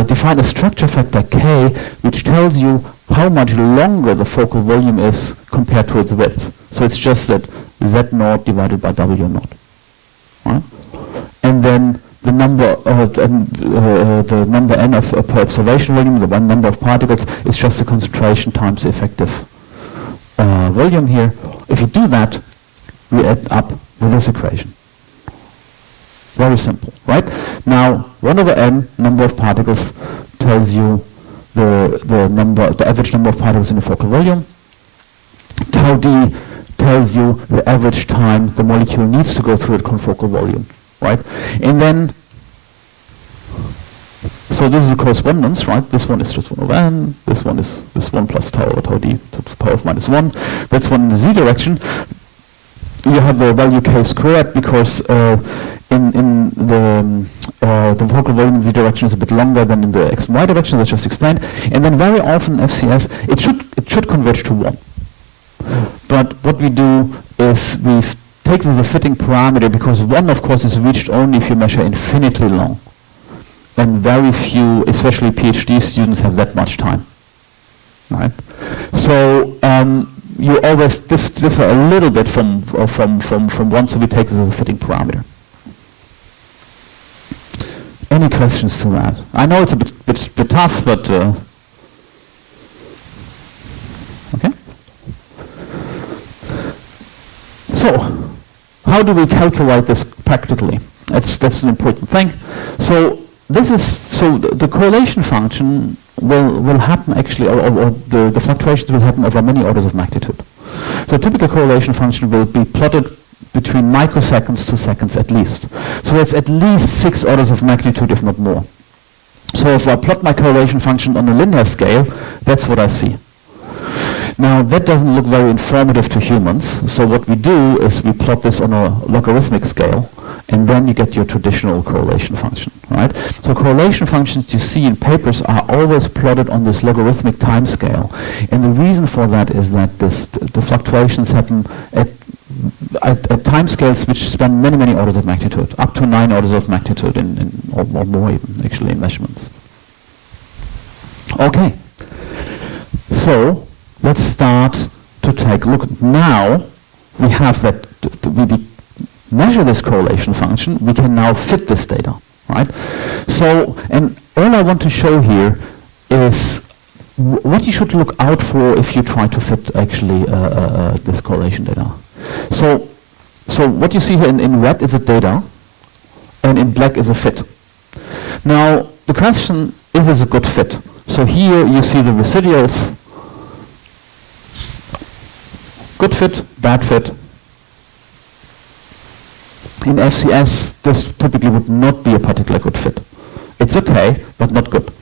define a structure factor k, which tells you how much longer the focal volume is compared to its width. So it's just that z naught divided by w naught, right? And then the number n of per observation volume, the one number of particles, is just the concentration times the effective volume here. If you do that, we end up with this equation. Very simple, right? Now, 1 over n, number of particles, tells you the average number of particles in the focal volume. Tau d tells you the average time the molecule needs to go through the confocal volume, right? And then, so this is a correspondence, right? This one is just 1 over n, this one is this 1 plus tau over tau d to the power of minus 1. That's one in the z direction. You have the value k squared because in the focal volume in z direction is a bit longer than in the x and y direction, that's just explained. And then very often FCS, it should converge to 1. But what we do is we take this as a fitting parameter, because 1, of course, is reached only if you measure infinitely long. And very few, especially PhD students, have that much time. Right? So you always differ a little bit from 1, so we take this as a fitting parameter. Any questions to that? I know it's a bit tough, but okay. So, how do we calculate this practically? That's an important thing. So the correlation function will happen actually, or the fluctuations will happen over many orders of magnitude. So a typical correlation function will be plotted between microseconds to seconds at least. So it's at least 6 orders of magnitude, if not more. So if I plot my correlation function on a linear scale, that's what I see. Now that doesn't look very informative to humans, so what we do is we plot this on a logarithmic scale, and then you get your traditional correlation function, right? So correlation functions you see in papers are always plotted on this logarithmic time scale, and the reason for that is that the fluctuations happen at time scales which span many orders of magnitude, up to 9 orders of magnitude or more even, actually, in measurements. Okay, so let's start to take a look. Now we have that, we measure this correlation function, we can now fit this data, right? So, and all I want to show here is what you should look out for if you try to fit actually this correlation data. So what you see here in red is a data, and in black is a fit. Now the question is this a good fit? So here you see the residuals, good fit, bad fit. In FCS, this typically would not be a particularly good fit. It's okay, but not good.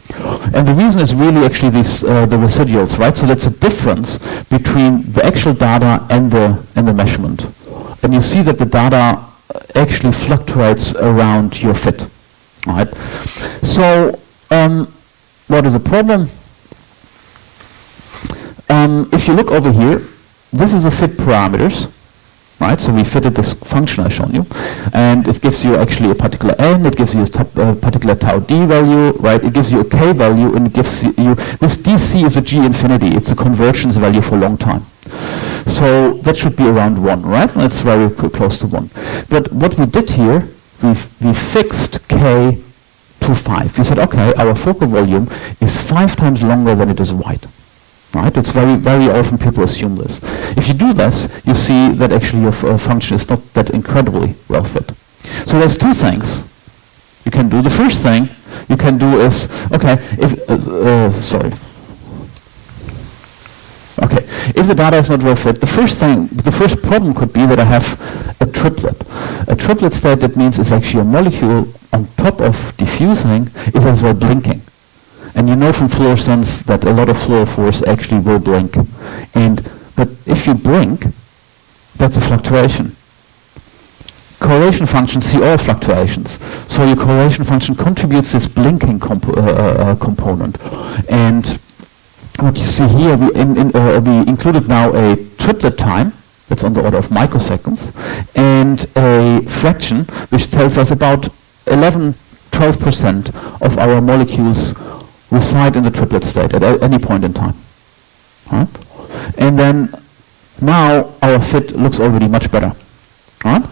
And the reason is really actually these the residuals, right? So that's a difference between the actual data and the measurement. And you see that the data actually fluctuates around your fit, right? So what is the problem? If you look over here, this is a fit parameters, right? So we fitted this function I've shown you, and it gives you actually a particular n, it gives you a particular tau d value, right? It gives you a k value, and it gives you, this dc is a g infinity, it's a convergence value for a long time. So that should be around 1, right? That's very close to 1. But what we did here, we fixed k to 5. We said, okay, our focal volume is 5 times longer than it is wide. Right? It's very often people assume this. If you do this, you see that actually your function is not that incredibly well fit. So there's 2 things you can do. The first thing you can do is, okay, if the data is not well fit, the first problem could be that I have a triplet. A triplet state, that means it's actually a molecule on top of diffusing is as well blinking. And you know from fluorescence that a lot of fluorophores actually will blink. But if you blink, that's a fluctuation. Correlation functions see all fluctuations. So your correlation function contributes this blinking component. And what you see here, we included now a triplet time, that's on the order of microseconds, and a fraction which tells us about 11-12% of our molecules reside in the triplet state at any point in time. Right? And then now our fit looks already much better. Right?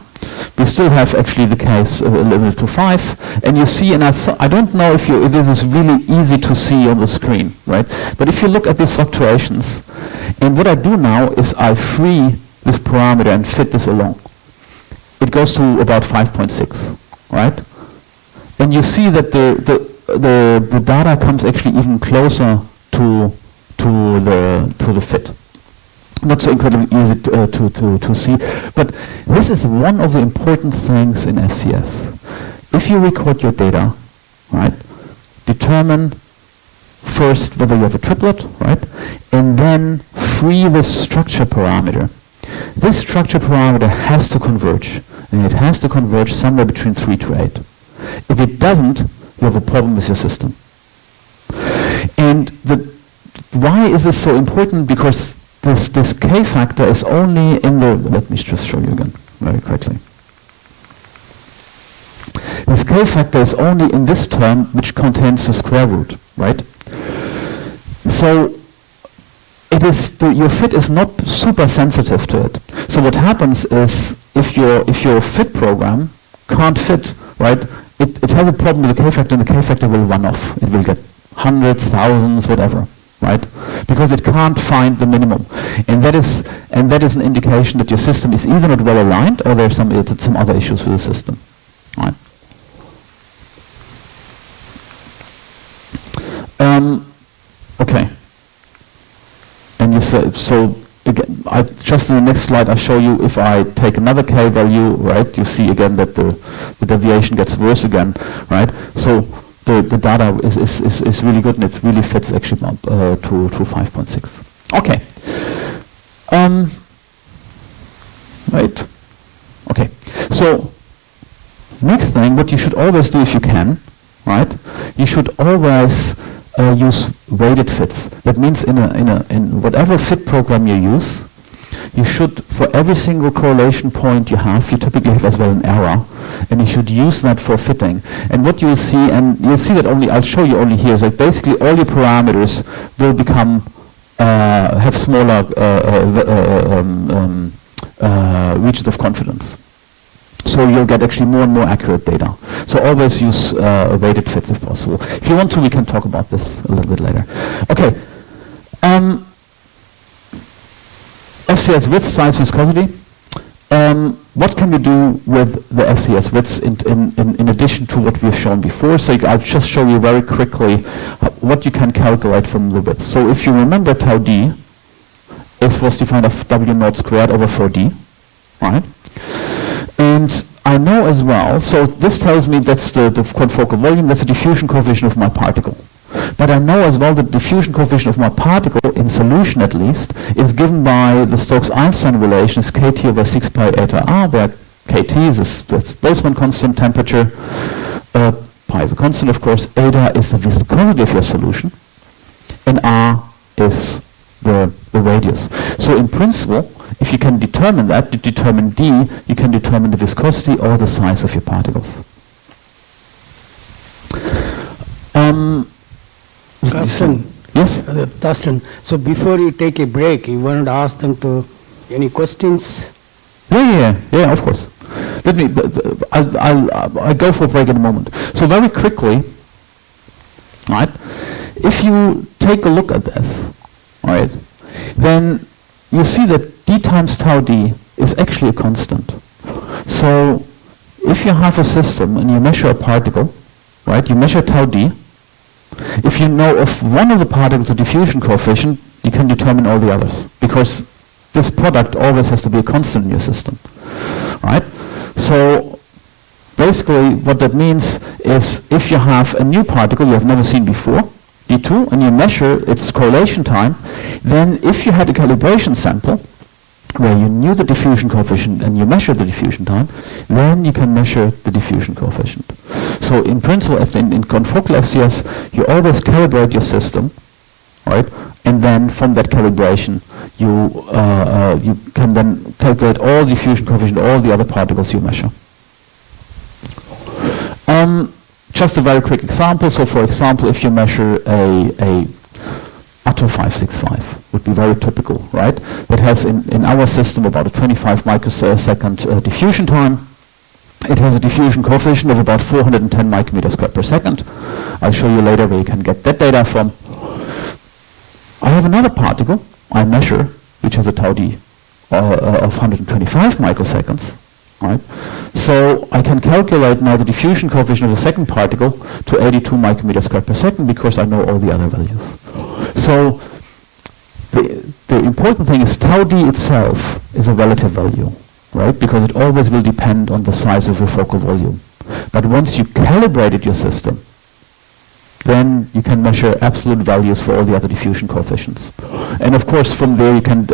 We still have actually the case limited to 5, and you see, and I don't know if this is really easy to see on the screen, right? But if you look at these fluctuations, and what I do now is I free this parameter and fit this along. It goes to about 5.6, right? And you see that the data comes actually even closer to the fit. Not so incredibly easy to see, but this is one of the important things in FCS. If you record your data, right, determine first whether you have a triplet, right, and then free the structure parameter. This structure parameter has to converge. and it has to converge somewhere between 3 to 8. If it doesn't, you have a problem with your system. And why is this so important? Because this K factor is only in the, let me just show you again very quickly. This K factor is only in this term which contains the square root, right? So it is your fit is not super sensitive to it. So what happens is if your fit program can't fit, right, it has a problem with the K factor, and the K factor will run off. It will get hundreds, thousands, whatever, right? Because it can't find the minimum. And that is an indication that your system is either not well aligned or there's some other issues with the system. Right? Okay. And you say, so again, just in the next slide I show you if I take another K value, right, you see again that the deviation gets worse again, right? So the data is really good, and it really fits actually to 5.6. Okay. Right. Okay. So next thing, what you should always do if you can, right? You should always use weighted fits. That means in whatever fit program you use, you should, for every single correlation point you have, you typically have as well an error, and you should use that for fitting. And what you'll see, and you'll see that only, I'll show you only here, is that basically all your parameters will become, have smaller regions of confidence. So you'll get actually more and more accurate data. So always use weighted fits if possible. If you want to, we can talk about this a little bit later. Okay. FCS width, size, viscosity. What can we do with the FCS widths in addition to what we've shown before? So I'll just show you very quickly what you can calculate from the width. So if you remember, tau d was defined as W naught squared over 4d, right? And I know as well, so this tells me that's the confocal volume, that's the diffusion coefficient of my particle. But I know as well that the diffusion coefficient of my particle, in solution at least, is given by the Stokes-Einstein relation, is kT over 6 pi eta r, where kT is the Boltzmann constant temperature, pi is a constant of course, eta is the viscosity of your solution, and r is the radius. So in principle, if you can determine that, to determine d, you can determine the viscosity or the size of your particles. Thorsten. Yes? Thorsten, so before you take a break, you wanted to ask them to, any questions? Yeah, of course. Let me, I'll go for a break in a moment. So very quickly, right, if you take a look at this, right, then you see that d times tau d is actually a constant. So if you have a system and you measure a particle, right, you measure tau d, if you know of one of the particles, the diffusion coefficient, you can determine all the others, because this product always has to be a constant in your system, right? So basically what that means is if you have a new particle you have never seen before, d2, and you measure its correlation time, then if you had a calibration sample where you knew the diffusion coefficient and you measured the diffusion time, then you can measure the diffusion coefficient. So in principle, in confocal FCS, you always calibrate your system, right? And then from that calibration, you can then calculate all the diffusion coefficient, all the other particles you measure. Just a very quick example. So for example, if you measure a ATO 565, would be very typical, right? That has in our system about a 25 microsecond diffusion time. It has a diffusion coefficient of about 410 micrometers squared per second. I'll show you later where you can get that data from. I have another particle I measure, which has a tau d of 125 microseconds, right? So I can calculate now the diffusion coefficient of the second particle to 82 micrometers squared per second because I know all the other values. So the important thing is tau d itself is a relative value, right? Because it always will depend on the size of your focal volume. But once you calibrated your system, then you can measure absolute values for all the other diffusion coefficients. And of course from there you can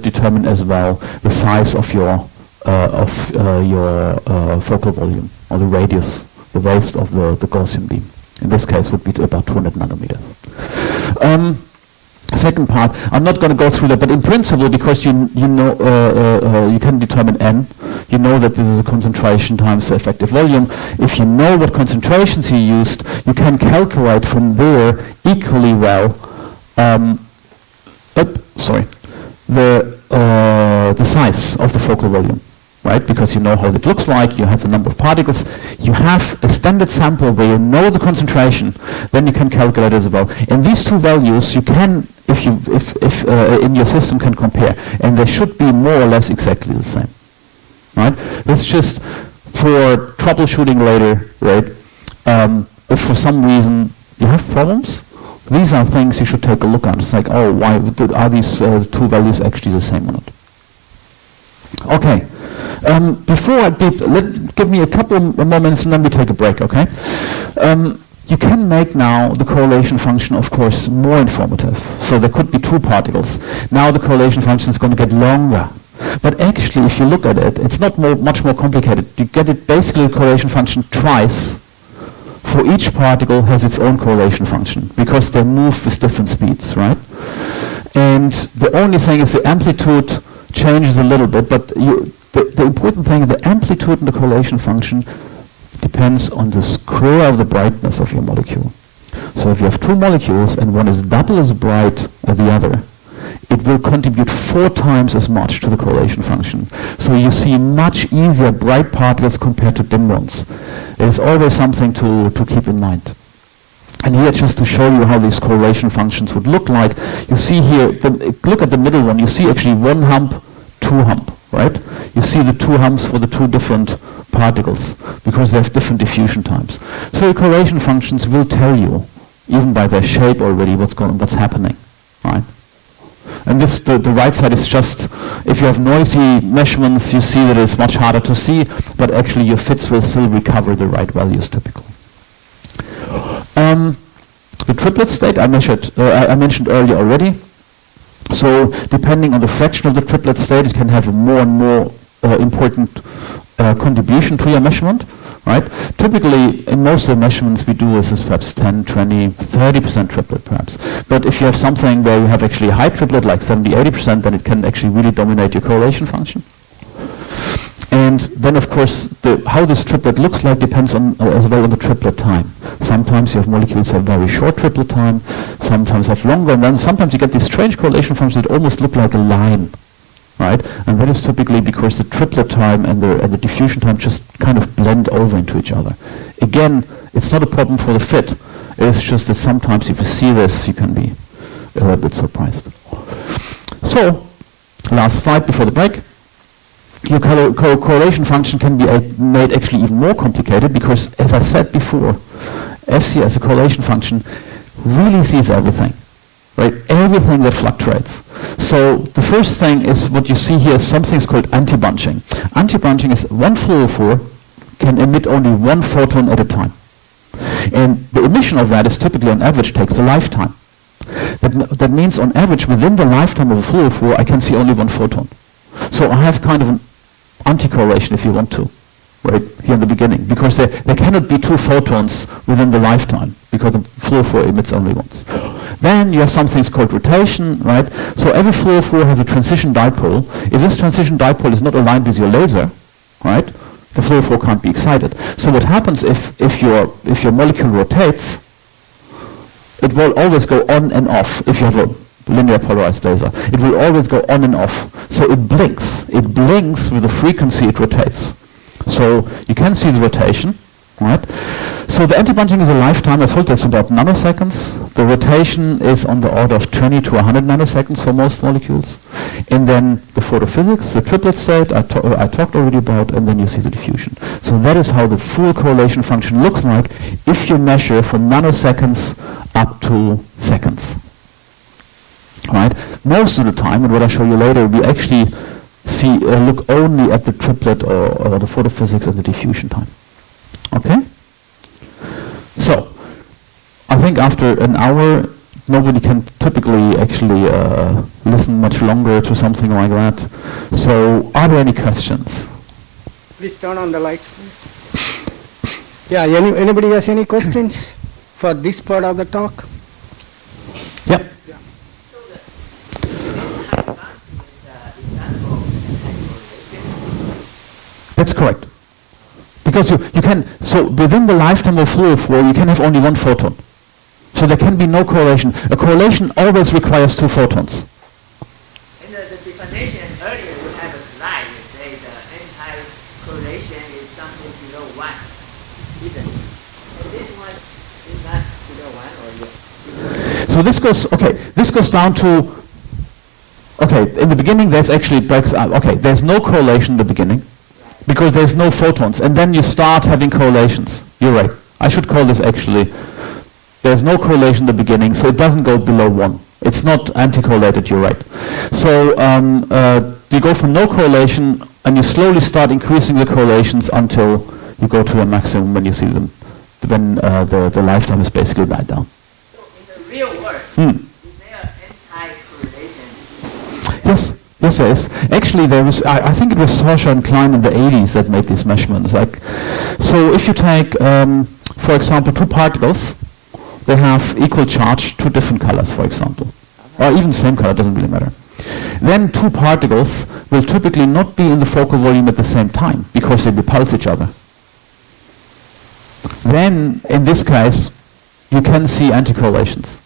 determine as well the size of your your focal volume, or the radius, the waist of the Gaussian beam. In this case would be about 200 nanometers. Second part, I'm not going to go through that, but in principle, because you know you can determine n, you know that this is a concentration times the effective volume. If you know what concentrations you used, you can calculate from there equally well the size of the focal volume, right? Because you know how it looks like, you have the number of particles, you have a standard sample where you know the concentration, then you can calculate as well. And these two values you can, if in your system, can compare, and they should be more or less exactly the same, right? That's just for troubleshooting later, right? If for some reason you have problems, these are things you should take a look at. It's like, oh, why are these two values actually the same or not? Okay. Before I give me a couple more minutes and then we take a break, okay? You can make now the correlation function, of course, more informative. So there could be two particles. Now the correlation function is going to get longer. But actually, if you look at it, it's not much more complicated. You get it basically the correlation function twice. For each particle has its own correlation function because they move with different speeds, right? And the only thing is the amplitude changes a little bit, but the important thing is the amplitude in the correlation function depends on the square of the brightness of your molecule. So if you have two molecules and one is double as bright as the other, it will contribute 4 times as much to the correlation function. So you see much easier bright particles compared to dim ones. There's always something to keep in mind. And here, just to show you how these correlation functions would look like, you see here, look at the middle one, you see actually 1 hump, 2 hump, right? You see the 2 humps for the 2 different particles, because they have different diffusion times. So the correlation functions will tell you, even by their shape already, what's happening, right? And this, the right side is just, if you have noisy measurements, you see that it's much harder to see, but actually your fits will still recover the right values typically. The triplet state I mentioned earlier already. So depending on the fraction of the triplet state, it can have a more and more important contribution to your measurement, right? Typically, in most of the measurements we do is perhaps 10, 20, 30% triplet perhaps. But if you have something where you have actually a high triplet, like 70, 80%, then it can actually really dominate your correlation function. And then, of course, how this triplet looks like depends on as well on the triplet time. Sometimes you have molecules that have very short triplet time, sometimes have longer, and then sometimes you get these strange correlation functions that almost look like a line, right? And that is typically because the triplet time and the diffusion time just kind of blend over into each other. Again, it's not a problem for the fit. It's just that sometimes if you see this, you can be a little bit surprised. So, last slide before the break. Your correlation function can be made actually even more complicated because, as I said before, FC as a correlation function really sees everything, right? Everything that fluctuates. So the first thing is what you see here is something called anti-bunching. Anti-bunching is one fluorophore can emit only 1 photon at a time. And the emission of that is typically on average takes a lifetime. That means on average within the lifetime of a fluorophore I can see only 1 photon. So I have kind of an anti-correlation, if you want to, right here in the beginning, because there cannot be 2 photons within the lifetime, because the fluorophore emits only once. Then you have some things called rotation, right? So every fluorophore has a transition dipole. If this transition dipole is not aligned with your laser, right, the fluorophore can't be excited. So what happens if your molecule rotates, it will always go on and off if you have a linear polarized laser. It will always go on and off. So it blinks. It blinks with the frequency it rotates. So you can see the rotation, right? So the anti-bunching is a lifetime. I told that's about nanoseconds. The rotation is on the order of 20 to 100 nanoseconds for most molecules. And then the photophysics, the triplet state I talked already about, and then you see the diffusion. So that is how the full correlation function looks like if you measure from nanoseconds up to seconds. Right? Most of the time, and what I'll show you later, we actually look only at the triplet or the photophysics and the diffusion time. Okay? So, I think after an hour, nobody can typically actually listen much longer to something like that. So, are there any questions? Please turn on the lights, please. Yeah, anybody has any questions for this part of the talk? Yep. That's correct. Because you can, so within the lifetime of fluorophore, you can have only one photon. So there can be no correlation. A correlation always requires two photons. In the definition earlier, you have a slide that say the anti-correlation is something below 1, isn't it? And this one is not below 1 or yes? So this goes down to, in the beginning there's actually, there's no correlation in the beginning because there's no photons, and then you start having correlations. You're right. I should call this actually, there's no correlation in the beginning, so it doesn't go below 1. It's not anti-correlated, you're right. So you go from no correlation, and you slowly start increasing the correlations until you go to a maximum when you see them, when the lifetime is basically died down. So in the real world, is there anti-correlation? Yes, there is. Actually, there was. I think it was Sorsha and Klein in the 80s that made these measurements. So if you take, for example, two particles, they have equal charge, two different colors, for example, or even same color, doesn't really matter. Then two particles will typically not be in the focal volume at the same time because they repulse each other. Then, in this case, you can see anti-correlations.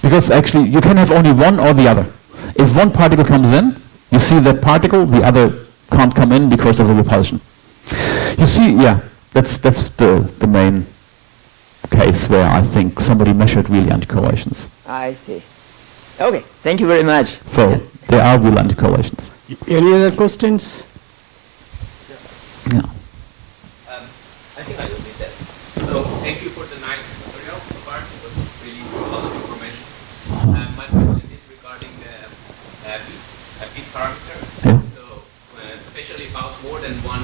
Because actually, you can have only one or the other. If one particle comes in, you see that particle, the other can't come in because there's a repulsion. You see, that's the main case where I think somebody measured really anti-correlations. I see. Okay, thank you very much. So, there are real anti-correlations. Any other questions? Yeah. I think I will need that. So thank you for the nice tutorial so far. It was really a lot of information. My question is regarding the peak parameter. Yeah. So especially about more than one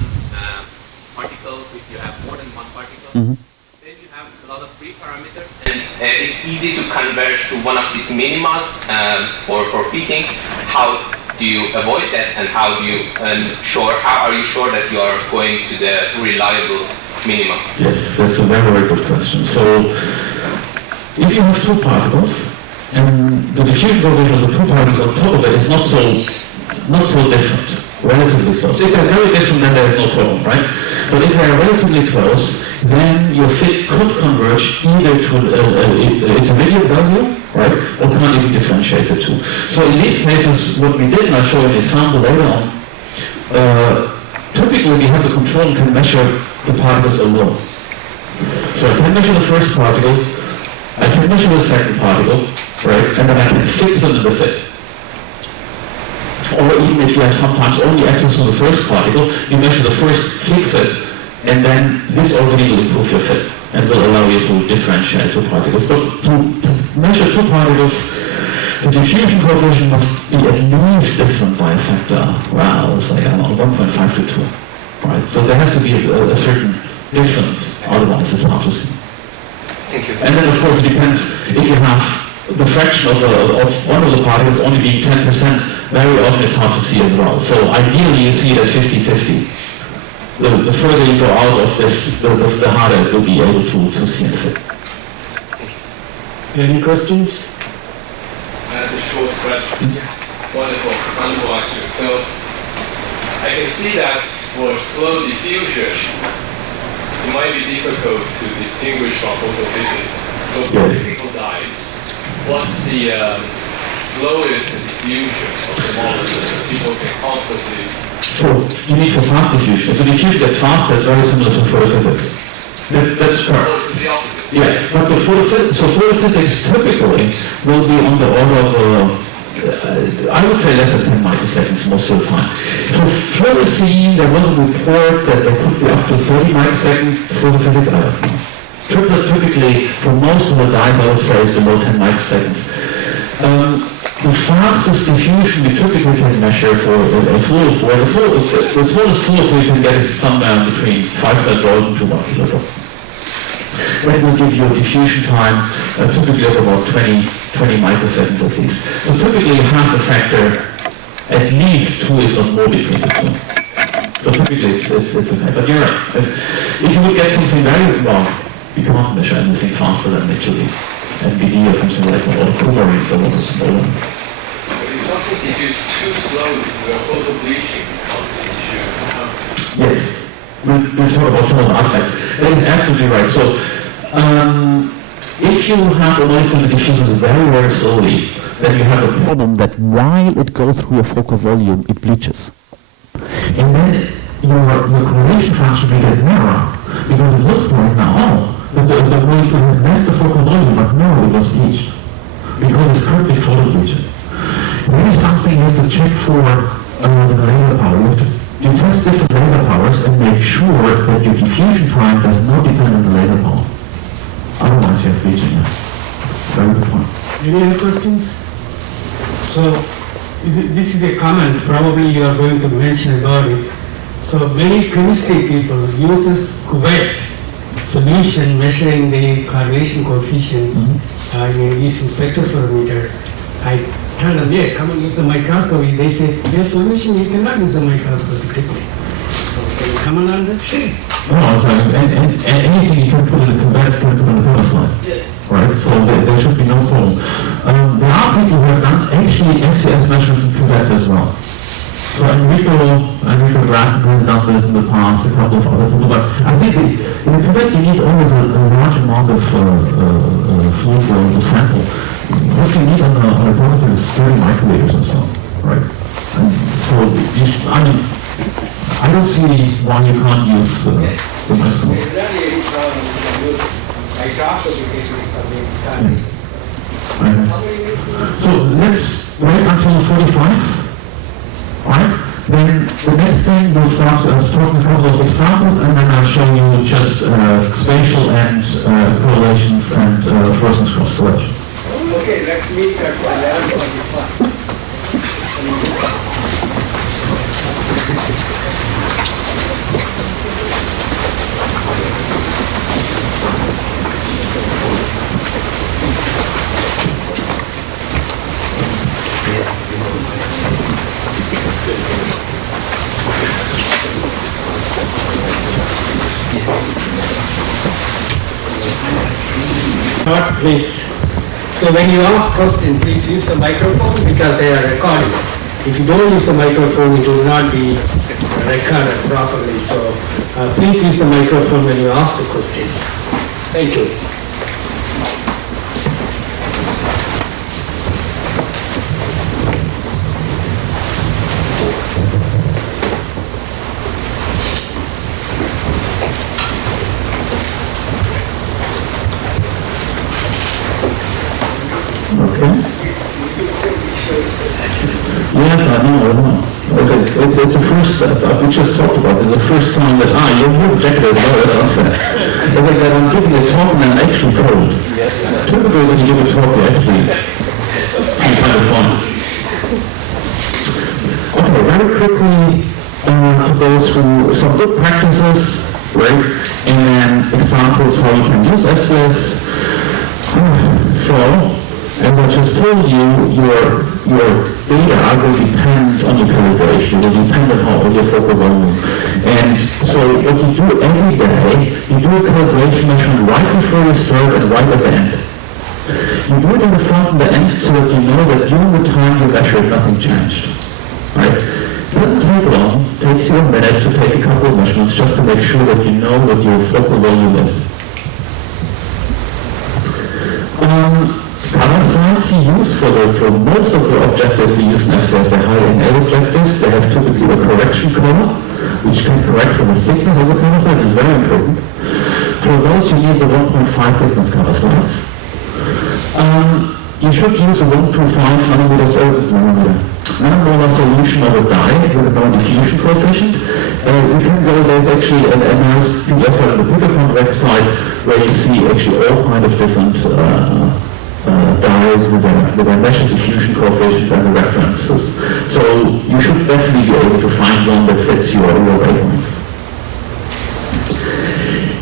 particle, if you have more than one particle, then you have a lot of pre-parameters. And it's easy to converge to one of these minimas for peaking. How do you avoid that, and how are you sure that you are going to the reliable minimum? Yes, that's a very, very good question. So, if you have two particles, and the diffusion coefficient of the two particles on top of it is not so different, relatively close. If they're very different, then there's no problem, right? But if they are relatively close, then your fit could converge either to an intermediate value, right, or can't even differentiate the two. So in these cases, what we did, and I'll show you an example later on, typically we have the control and can measure the particles alone. So I can measure the first particle, I can measure the second particle, right, and then I can fix them in the fit. Or even if you have sometimes only access to the first particle, you measure the first, fix it, and then this already will improve your fit and will allow you to differentiate two particles. But to measure two particles, the diffusion coefficient must be at least different by a factor, say, 1.5 to 2. Right? So there has to be a certain difference, otherwise it's hard to see. Thank you. And then of course it depends if you have the fraction of one of the particles only being 10%, very often it's hard to see as well. So ideally you see it at 50-50. The further you go out of this, the harder it will be able to see and fit. Any questions? That's a short question. Wonderful answer. So I can see that for slow diffusion, it might be difficult to distinguish from photophysics. So for typical dyes, what's the slowest diffusion of the molecule that people can comfortably? So you need for fast diffusion. If the diffusion gets faster, it's very similar to photophysics. That's correct. It's the opposite. Yeah, but the photophysics typically will be on the order of, I would say less than 10 microseconds most of the time. For fluorescein, there was a report that there could be up to 30 microseconds photophysics. I don't know. Typically, for most of the dyes, I would say is below 10 microseconds. The fastest diffusion we typically can measure for a fluorophore, the smallest fluorophore you can get is somewhere between 500 Dalton to 1 kilodalton. That will give you a diffusion time typically of about 20 microseconds at least. So typically you have a factor at least 2, if not more, between the two. So typically it's okay. But you're right. If you would get something very wrong, you can't measure anything faster than literally NBD or something like that, or coumarins or what is smaller. If something diffuses too slowly, we are photo bleaching issue. Yes, we'll talk about some of the artifacts. That is absolutely right. So, if you have a molecule that diffuses very, very slowly, then you have a problem that While it goes through your focal volume, it bleaches. and then your correlation path should be get narrower, because it looks like now, the molecule has left the focal volume, but no, it was bleached, because it's currently photo bleaching. There is something you have to check for the laser power. You test different laser powers and make sure that your diffusion time does not depend on the laser power. Otherwise, you have bleaching. Very good point. Any other questions? So, this is a comment, probably you are going to mention about it. So, many chemistry people uses cuvette solution measuring the correlation coefficient using spectrophotometer. I tell them, yeah, come and use the microscopy. They say, your solution, you cannot use the microscopy quickly. So, can you comment on that? No, so, and anything you can put in a cuvette can put in a pedestal. Yes. Right, so there should be no problem. There are people who have done actually SCS measurements in cuvettes as well. So Enrico Grattan has done this in the past, a couple of other people, but I think in the cuvette you need always a large amount of fluid to sample. What you need on a pedestal is 30 microliters or so, right? And so I don't see why you can't use the microscope. So let's wait until 45, right? Then the next thing we'll start talking a couple of examples, and then I'll show you just spatial and correlations and Fluorescence cross correlation. Okay, let's meet at 11:45. Please. So when you ask question, please use the microphone because they are recording. If you don't use the microphone, it will not be recorded properly. So please use the microphone when you ask the questions. Thank you. Yes, I know. It's a first step. We just talked about it. The first time that, you're objective as well, that's unfair. It's like that I'm giving a talk and I'm actually cold. Yes. Typically when you give a talk, you actually have kind of fun. Okay, very quickly to go through some good practices, right? And examples how you can use SCS. So, as I just told you, your data will depend on your calibration, it will depend on your focal volume. And so what you do every day, you do a calibration measurement right before you start and right at the end. You do it in the front and the end so that you know that during the time you measured, nothing changed. Right? It doesn't take long, it takes you a minute to take a couple of measurements just to make sure that you know what your focal volume is. Color fancy use for most of the objectives we use in FCS, they're high-NA objectives. They have typically a correction color, which can correct for the thickness of the cover slide, which is very important. For those, you need the 1.5 thickness cover slides. You should use a 125 nanomolar solution of a dye with a known diffusion coefficient. We can go, there's actually a nice PDF on the Picacon website where you see actually all kind of different dyes with their measured diffusion coefficients and the references. So you should definitely be able to find one that fits your wavelengths.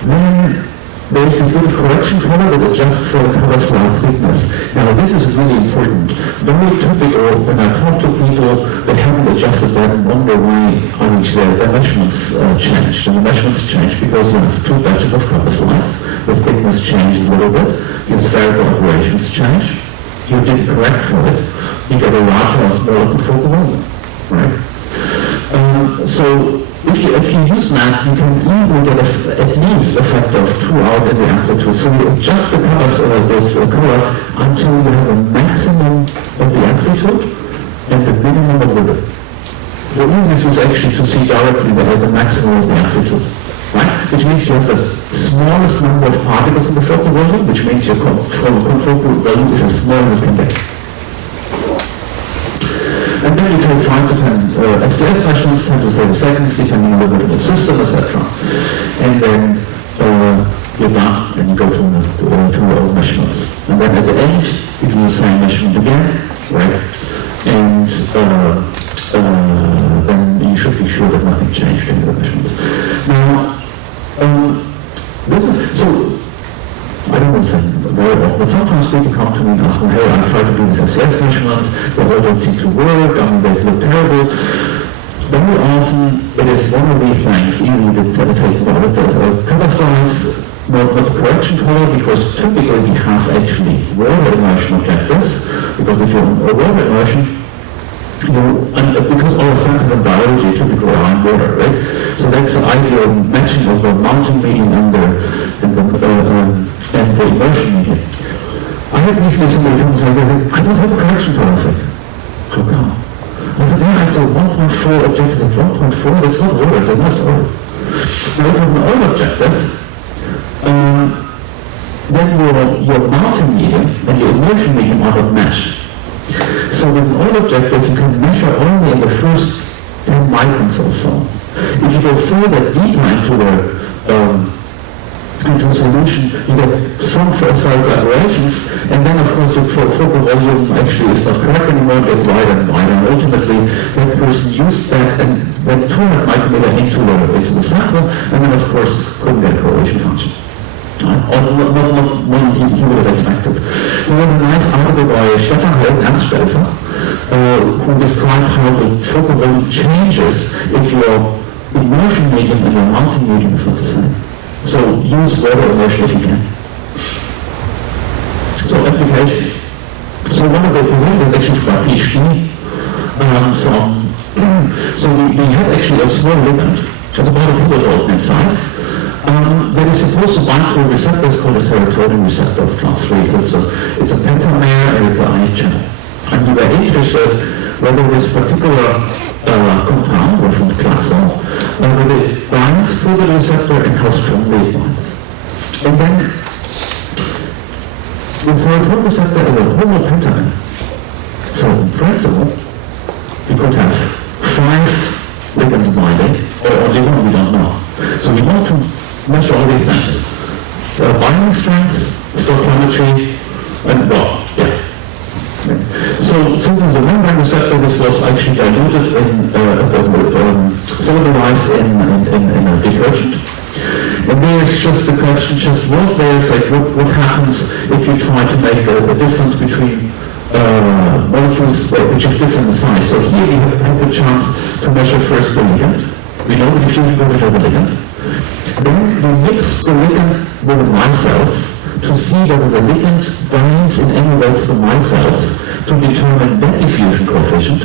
Then there is this little correction color that adjusts the cover slide thickness. Now this is really important. Very typical when I talk to people that haven't adjusted that and wonder why on which their measurements changed. And the measurements changed because you have two batches of cover slides. The thickness changed a little bit. Your spherical operations change. You didn't correct for it. You get a larger or smaller confocal volume, right? So if you use that, you can easily get at least a factor of 2 out in the amplitude. So you adjust the color until you have the maximum of the amplitude and the minimum of the width. The easiest is actually to see directly the maximum of the amplitude, right? Which means you have the smallest number of particles in the focal volume, which means your confocal volume is as small as it can get. And then you take 5 to 10 FCS measurements, 10 to 30 seconds, depending on the bit of the system, etc. And then you're done, and you go to your measurements. And then at the end, you do the same measurement again, right? And then you should be sure that nothing changed in the measurements. Now, this is, so, I don't want to say very often, but sometimes people come to me and ask me, hey, I tried to do these FCS measurements, they all don't seem to work, they look terrible. Very often, it is one of these things, easily taken by the cover slides, not the correction color, because typically we have actually water immersion objectives, because if you're on a water immersion, because all the centers in biology typically are in water, right? So that's the ideal matching of the mounting medium and the immersion medium. I had recently somebody come and say, I don't have a correction color. I said, how come? I said, yeah, I have 1.4 objective of 1.4, that's not water. I said, no, it's oil. Now if you have an oil objective, then your mounting medium and your immersion medium are not matched. So with an oil objective, you can measure only in the first 10 microns or so. If you go further deeper into the solution, you get strong spherical aberrations, and then of course the focal volume actually is not correct anymore, it gets wider and wider, and ultimately that person used that and went 200 micrometer into the sample, and then of course couldn't get a correlation function. Or not one he would have expected. So there's a nice article by Stefan Helden and Stelzer, who described how the focal volume changes if your immersion medium and your mounting medium is not the same. So use water immersion if you can. So applications. So one of the provided actually for my PhD, so we had actually a small ligand, it's about a kilodalton in size, that is supposed to bind to a receptor. It's called a serotonin receptor of class 3. So it's a pentamer and it's an ion channel. And we were interested whether this particular compound, or from the class of, whether it binds to the receptor and how strongly it binds. And then the serotonin receptor is a homopentamer. So in principle, we could have 5 ligands binding, or only one, we don't know. So we want to measure all these things. Binding strengths, stoichiometry, and well, yeah. So since there's a membrane receptor, this was actually diluted solubilized in a detergent. And there's just the question, was there, like, what happens if you try to make a difference between molecules which are different in size? So here we have the chance to measure first the ligand. We know the diffusion coefficient of the ligand. Then we mix the ligand with the micelles to see whether the ligand binds in any way to the micelles to determine that diffusion coefficient.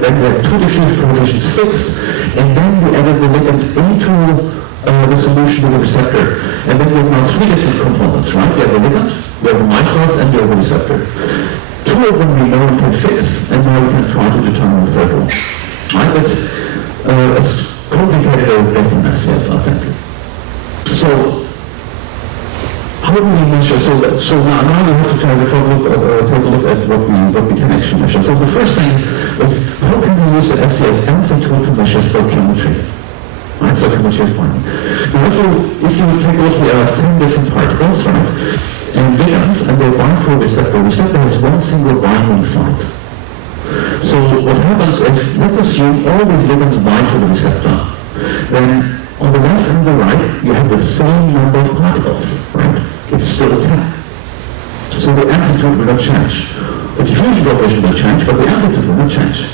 Then we have 2 diffusion coefficients fixed, and then we added the ligand into the solution with the receptor. And then we have now 3 different components, right? We have the ligand, we have the micelles, and we have the receptor. 2 of them we know we can fix, and now we can try to determine the third one. Right? That's complicated as best in FCS, I think. So, how do we measure? So now we have to try to take a look at what we can actually measure. So the first thing is, how can we use the FCS amplitude to measure stoichiometry? Right, stoichiometry of binding. If you take a look, we have 10 different particles, right? And ligands, and they bind to a receptor. The receptor has one single binding site. So what happens if, let's assume all these ligands bind to the receptor, then On the left and the right, you have the same number of particles, right? It's still 10. So the amplitude will not change. The diffusion coefficient will change, but the amplitude will not change.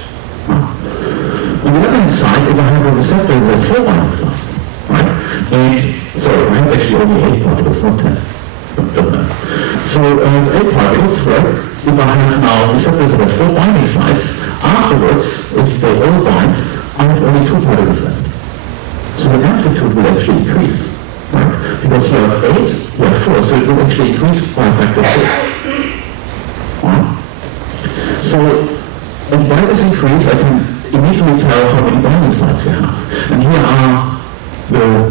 On the other hand side, if I have a receptor that has 4 binding sites, right? Sorry, I have actually only 8 particles, not 10. So I have 8 particles, right? If I have now receptors that have 4 binding sites, afterwards, if they all bind, I have only 2 particles left. So the amplitude will actually increase, right? Because you have 8, you have 4, so it will actually increase by a factor of 4. Right? So, and by this increase, I can immediately tell how many binding sites we have. And here are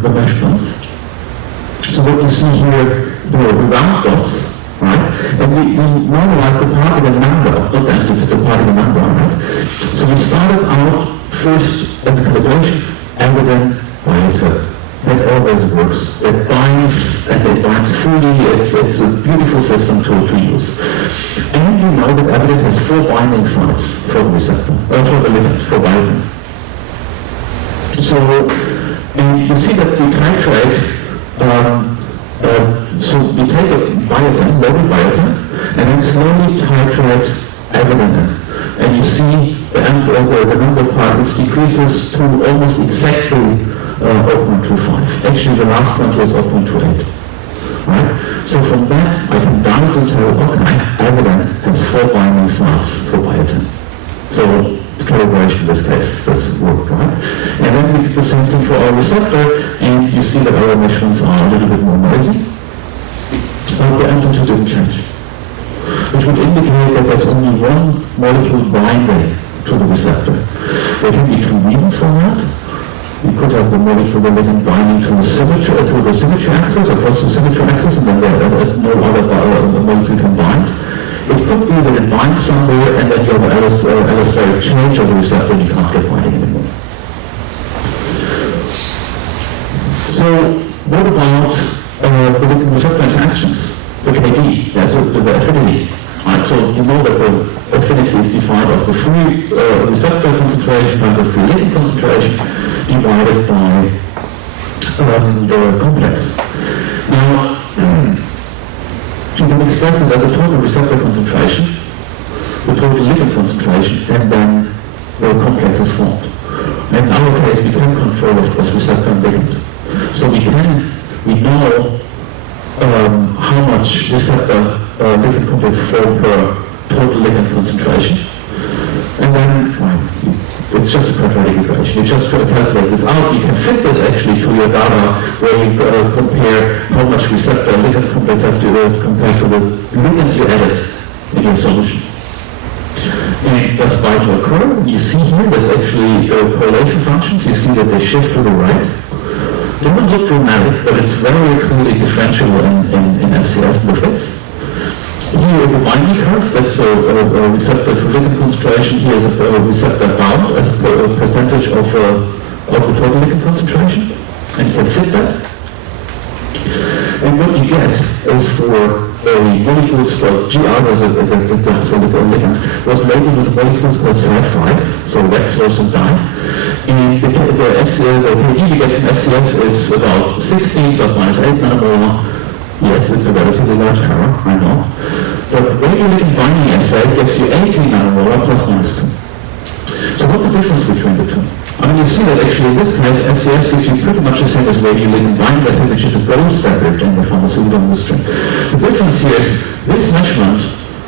the measurements. So what you see here, the round dots, right? And we normalize the particle number, not the amplitude, the particle number, right? So we started out first as a calibration, evident biotype. That always works. It binds, and it binds fully. It's a beautiful system to use. And you know that evident has 4 binding sites for the receptor, or for the ligand, for biotin. So, and you see that we titrate, so we take a biotin, loaded biotin, and then slowly titrate evident. And you see the number of particles decreases to almost exactly 0.25. Actually, the last one was 0.28. Right? So from that, I can down to tell, okay, evident has 4 binding sites for biotin. So the calibration in this case does work, right? And then we did the same thing for our receptor, and you see that our measurements are a little bit more noisy. But the amplitude didn't change, which would indicate that there's only one molecule binding to the receptor. There can be 2 reasons for that. You could have the molecule, the ligand binding to the symmetry axis, across the symmetry axis, and then no other molecule can bind. It could be that it binds somewhere, and then you have an allosteric change of the receptor, and you can't get binding anymore. So, what about the ligand receptor interactions? The KD, that's the affinity. Right, so you know that the affinity is defined as the free receptor concentration and the free ligand concentration divided by the complex. Now, you can express this as a total receptor concentration, the total ligand concentration, and then the complex is formed. In our case, we can control, of course, receptor and ligand. So we know how much receptor ligand complex form per total ligand concentration. And then, it's just a quadratic equation. You just calculate this out. You can fit this actually to your data where you compare how much receptor ligand complex have to compare to the ligand you added in your solution. And that's why to occur. You see here, there's actually the correlation functions. You see that they shift to the right. It doesn't look dramatic, but it's very clearly differentiable in FCS, the fits. Here is a binding curve, that's a receptor to ligand concentration. Here is a receptor bound as a percentage of the total ligand concentration. And you can fit that. And what you get is for molecules called GR, so the ligand was labeled with molecules called Cy5, so red, close, and dye. And the KD you get from FCS is about 16 plus minus 8 nanomolar. Yes, it's a relatively large error, I know. But radioligand binding assay gives you 18 nanomolar plus minus 2. So what's the difference between the two? I mean, you see that actually in this case, FCS gives you pretty much the same as radioligand binding assay, which is a gold standard in the pharmaceutical industry. The difference here is this measurement,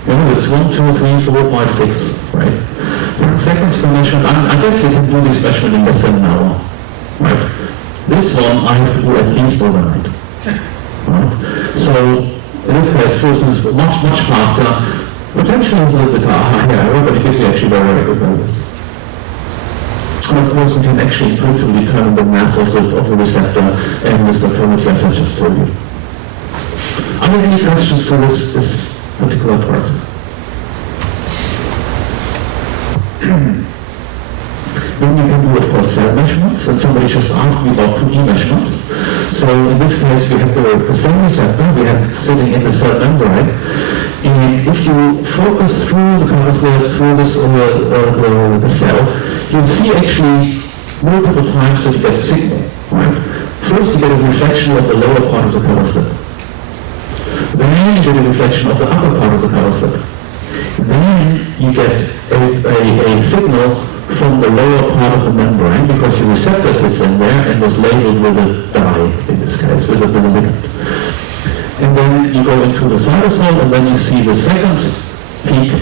it's 1, 2, 3, 4, 5, 6, right? 10 seconds per measurement. I definitely can do this measurement in less than an hour, right? This one I have to do at least overnight. Right? So, in this case, first is much, much faster. Potentially it's a little bit higher error, but it gives you actually very good values. And of course, we can actually in principle determine the mass of the receptor and the spectrometry as I just told you. Are there any questions for this particular part? Then you can do, of course, cell measurements, and somebody just asked me about 2D measurements. So in this case, we have the same receptor we have sitting in the cell membrane, and if you focus through the cell, you'll see actually multiple times so you get a signal, right? First you get a reflection of the lower part of the color slip. Then you get a reflection of the upper part of the color slip. Then you get a signal from the lower part of the membrane because your receptor sits in there and was labeled with a dye, in this case, with a ligand. And then you go into the cytosol and then you see the second peak.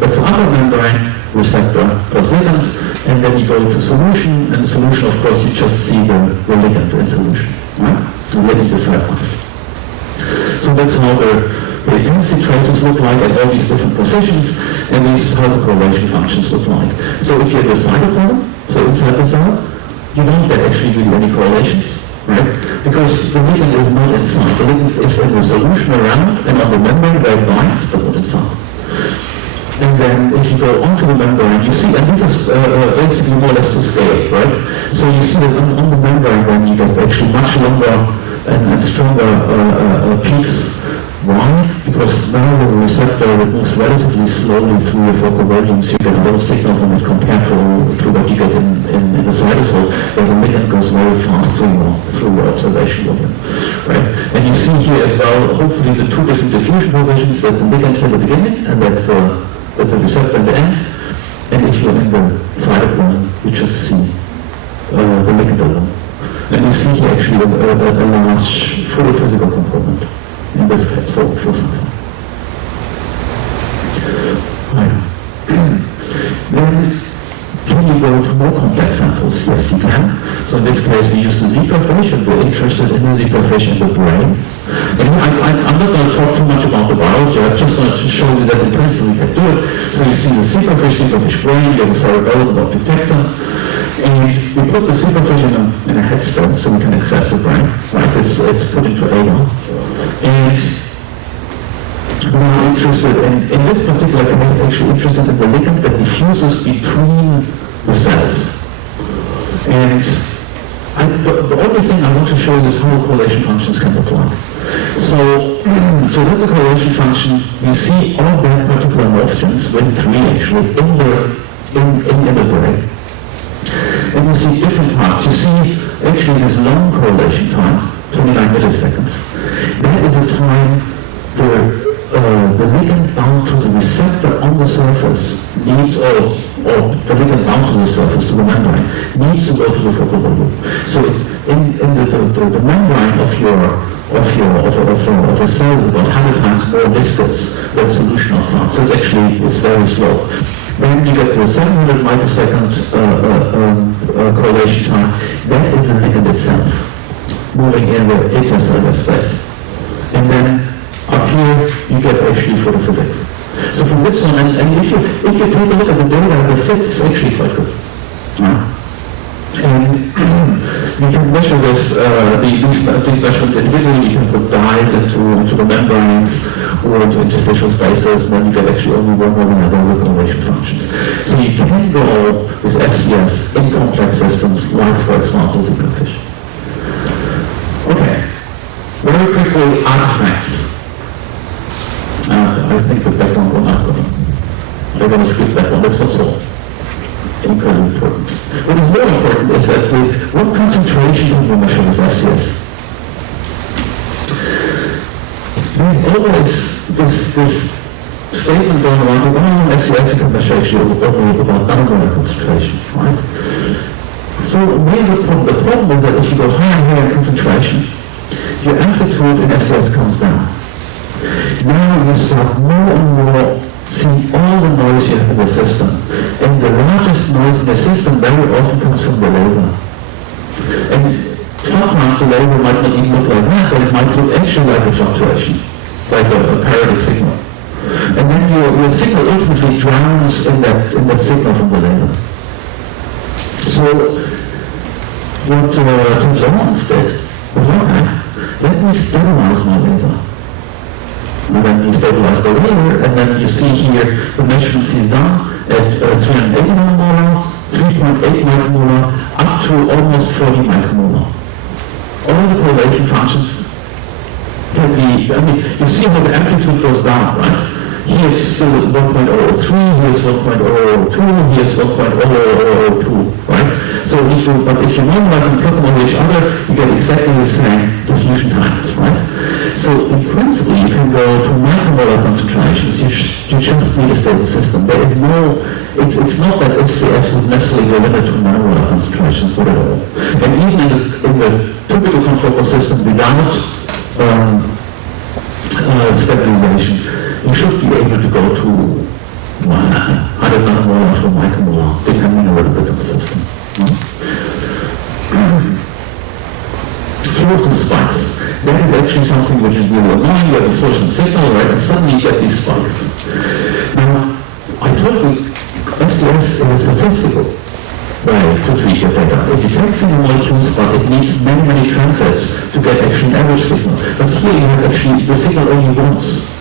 That's the upper membrane receptor plus ligand, and then you go into solution, and the solution, of course, you just see the ligand in solution, right? The ligand is cytosol. So that's how the intensity traces look like at all these different positions, and this is how the correlation functions look like. So if you have the cytoplasm, so inside the cell, you don't get actually really any correlations, right? Because the ligand is not inside. The ligand is in the solution around and on the membrane where it binds, but not inside. And then if you go onto the membrane, you see, and this is basically more or less to scale, right? So you see that on the membrane then you get actually much longer and stronger peaks. Why? Because now the receptor that moves relatively slowly through the focal volumes, you get a little signal from it compared to what you get in the cytosol, where the ligand goes very fast through your observation volume. Right? And you see here as well, hopefully the two different diffusion provisions, that's the ligand here at the beginning, and that's the receptor at the end. And if you're in the cytoplasm, you just see the ligand alone. And you see here actually a large photophysical component. In this case, for example. Then, can you go to more complex samples? Yes, you can. So in this case, we use the zebrafish, and we're interested in the zebrafish in the brain. And I'm not going to talk too much about the biology. I just want to show you that in principle we can do it. So you see the zebrafish brain, you have a cerebellum or detector. And we put the zebrafish in a head stem so we can access the brain. Right? It's put into AR. And we're interested in this particular case, actually interested in the ligand that diffuses between the cells. And the only thing I want to show you is how correlation functions can apply. So that's a correlation function. We see all that particular morphogens, with three actually, in the brain. And you see different parts. You see actually this long correlation time, 29 milliseconds. That is a time where the ligand bound to the receptor on the surface needs, or the ligand bound to the surface, to the membrane, needs to go to the focal volume. So in the membrane of a cell is about 100 times more viscous than solution outside. So it's very slow. Then you get the 700 microsecond correlation time. That is the ligand itself, moving in the intercellular space. And then up here, you get actually photophysics. So from this one, and if you take a look at the data, the fit is actually quite good. And you can measure these measurements individually. You can put dyes into the membranes or into interstitial spaces, and then you get actually only one or the other correlation functions. So you can go with FCS in complex systems, like, for example, zebrafish. Okay, very quickly, artifacts. I think that one will not go. They're going to skip that one. That's also incredibly important. What is more important is that what concentration can you measure with FCS? There's always this statement going around saying, FCS you can measure actually only about nanomolar concentration, right? So the problem is that if you go higher and higher in concentration, your amplitude in FCS comes down. Now you start more and more seeing all the noise you have in the system. And the largest noise in the system very often comes from the laser. And sometimes the laser might not even look like that, but it might look actually like a fluctuation, like a periodic signal. And then your signal ultimately drowns in that signal from the laser. So what Thorsten Wohland did was, let me stabilize my laser. And then he stabilized the laser, and then you see here the measurements he's done at 380 nanomolar, 3.8 micromolar, up to almost 40 micromolar. All the correlation functions can be, you see how the amplitude goes down, right? Here it's still 1.003, here's 1.002, here's 1.002, right? So if you normalize and plot them on each other, you get exactly the same diffusion times, right? So in principle, you can go to micromolar concentrations. You just need a stable system. There is no, it's not that FCS would necessarily go limit to nanomolar concentrations, not at all. And even in the typical confocal system without stabilization, you should be able to go to 100 nanomolar to micromolar, depending on where the bit of the system. Fluorescence spikes. That is actually something which is really annoying. You have a fluorescent signal, right, and suddenly you get these spikes. Now, I told you, FCS is a statistical way to treat your data. It detects single molecules, but it needs many, many transits to get actually an average signal. But here you have actually the signal only once.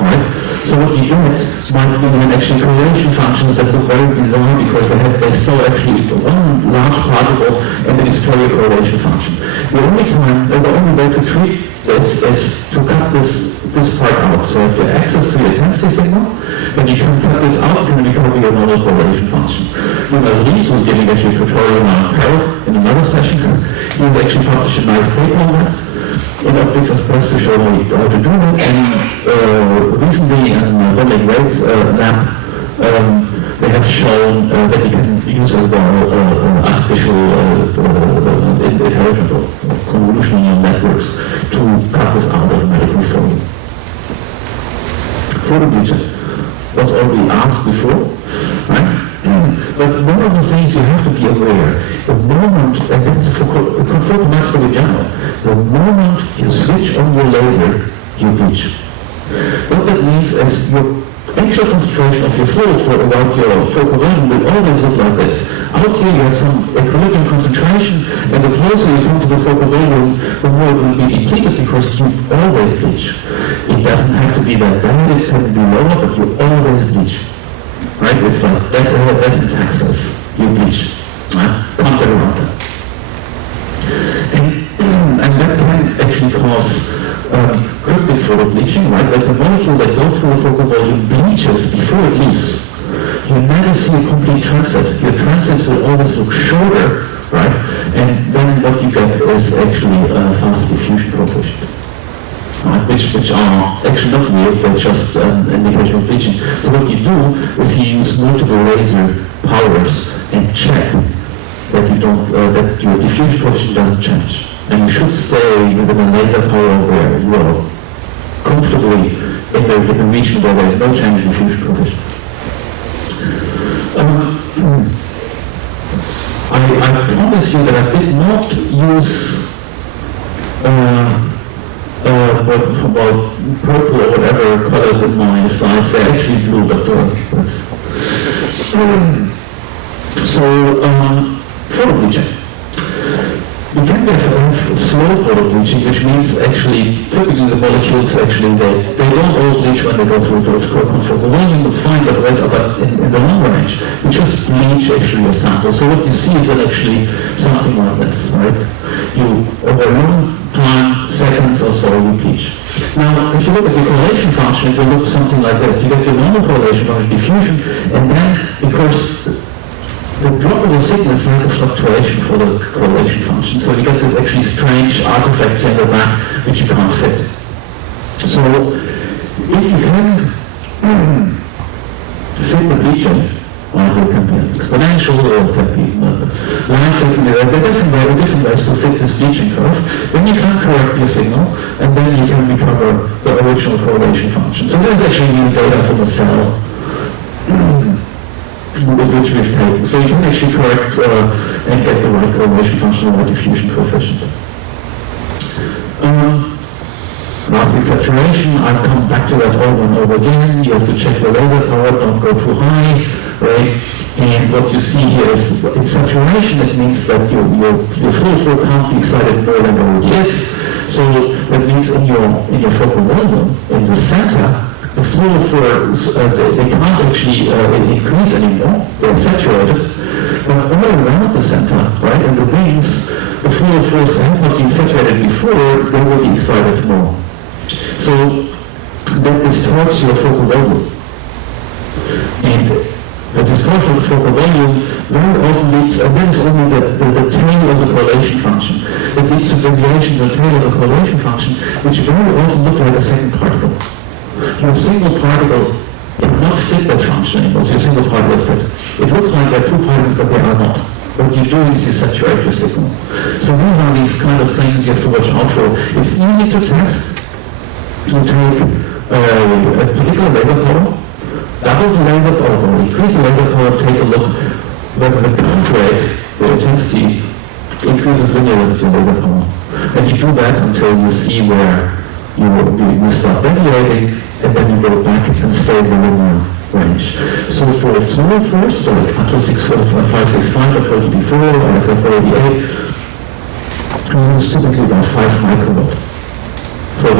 Right? So what you get might be actually correlation functions that look very bizarre because they still actually one large particle and the destroyer correlation function. The only way to treat this is to cut this part out. So if you have access to your intensity signal, then you can cut this out and recover your normal correlation function. Jonas Ries was giving actually a tutorial on Perl in another session. He has actually published a nice paper on that in Optics Express to show how to do it. And recently in Dominic Wade's lab, they have shown that you can use as well artificial intelligence or convolutional neural networks to cut this out automatically for you. Photobleaching was already asked before, right? But one of the things you have to be aware, the moment, and this is for photomaximum in general, the moment you switch on your laser, you bleach. What that means is your actual concentration of your fluorophore around your focal volume will always look like this. Out here you have some equilibrium concentration, and the closer you come to the focal volume, the more it will be depleted because you always bleach. It doesn't have to be that bad, it can be lower, but you always bleach. Right? It's like that in Texas. You bleach. Right? Can't get around that. And that can actually cause cryptic photobleaching, right? That's a molecule that goes through a focal volume, bleaches before it leaves. You never see a complete transit. Your transits will always look shorter, right? And then what you get is actually fast diffusion coefficients. Right, which are actually not real, but just an indication of bleaching. So what you do is you use multiple laser powers and check that you don't, that your diffusion coefficient doesn't change. And you should stay within a laser power where you are comfortably in the region where there is no change in diffusion coefficient. I promise you that I did not use about purple or whatever colors in my slides. They're actually blue, but that's so photobleaching. You can have slow photobleaching, which means actually typically the molecules actually they don't all bleach when they go through the confocal volume. It's fine, but in the long range, you just bleach actually your sample. So what you see is actually something like this, right? You over a long time, seconds or so, you bleach. Now, if you look at the correlation function, it will look something like this. You get your normal correlation function, diffusion, and then because the drop of the signal is like a fluctuation for the correlation function. So you get this actually strange artifact in the back which you can't fit. So if you can fit the bleaching, well, it can be exponential or it can be line secondary. There are different ways to fit this bleaching curve. Then you can correct your signal and then you can recover the original correlation function. So there's actually new data from the cell with which we've taken. So you can actually correct and get the right correlation function or diffusion coefficient. Lastly, saturation. I'll come back to that over and over again. You have to check your laser power, don't go too high, right? And what you see here is in saturation, it means that your fluid flow can't be excited more than it already is. So that means in your focal volume, in the center, the fluid flows, they can't actually increase anymore. They're saturated. But all around the center, right, in the rings, the fluid flows have not been saturated before, they will be excited more. So that distorts your focal volume. And the distortion of the focal volume very often leads, and that is only the tail of the correlation function, that leads to deviations in the tail of the correlation function, which very often look like a second particle. Your single particle cannot fit that function anymore, so your single particle fit. It looks like there are two particles, but they are not. What you do is you saturate your signal. So these are these kind of things you have to watch out for. It's easy to test. You take a particular laser power, double the laser power, or increase the laser power, take a look whether the count rate, the intensity, increases linearly with the laser power. And you do that until you see where you start deviating, and then you go back and stay in the linear range. So for a flow force, so like until 565 or 20 or XF488, we use typically about 5 microwatt for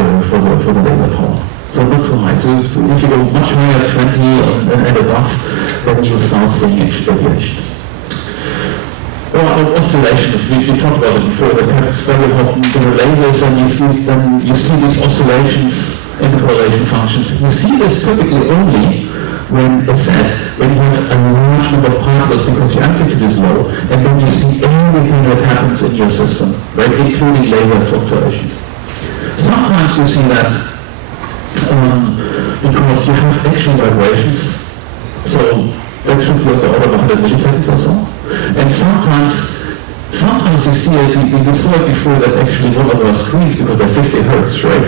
the laser power. So not too high. So if you go much higher, 20 and above, then you start seeing edge deviations. Well, oscillations, we talked about it before, the very often in the lasers, and you see these oscillations in the correlation functions. You see this typically only when it's when you have a large number of particles because your amplitude is low, and then you see everything that happens in your system, right, including laser fluctuations. Sometimes you see that because you have actual vibrations, so that should be on the order of 100 milliseconds or so. And sometimes you see it, you saw it before that actually one of our screens, because they're 50 hertz, right?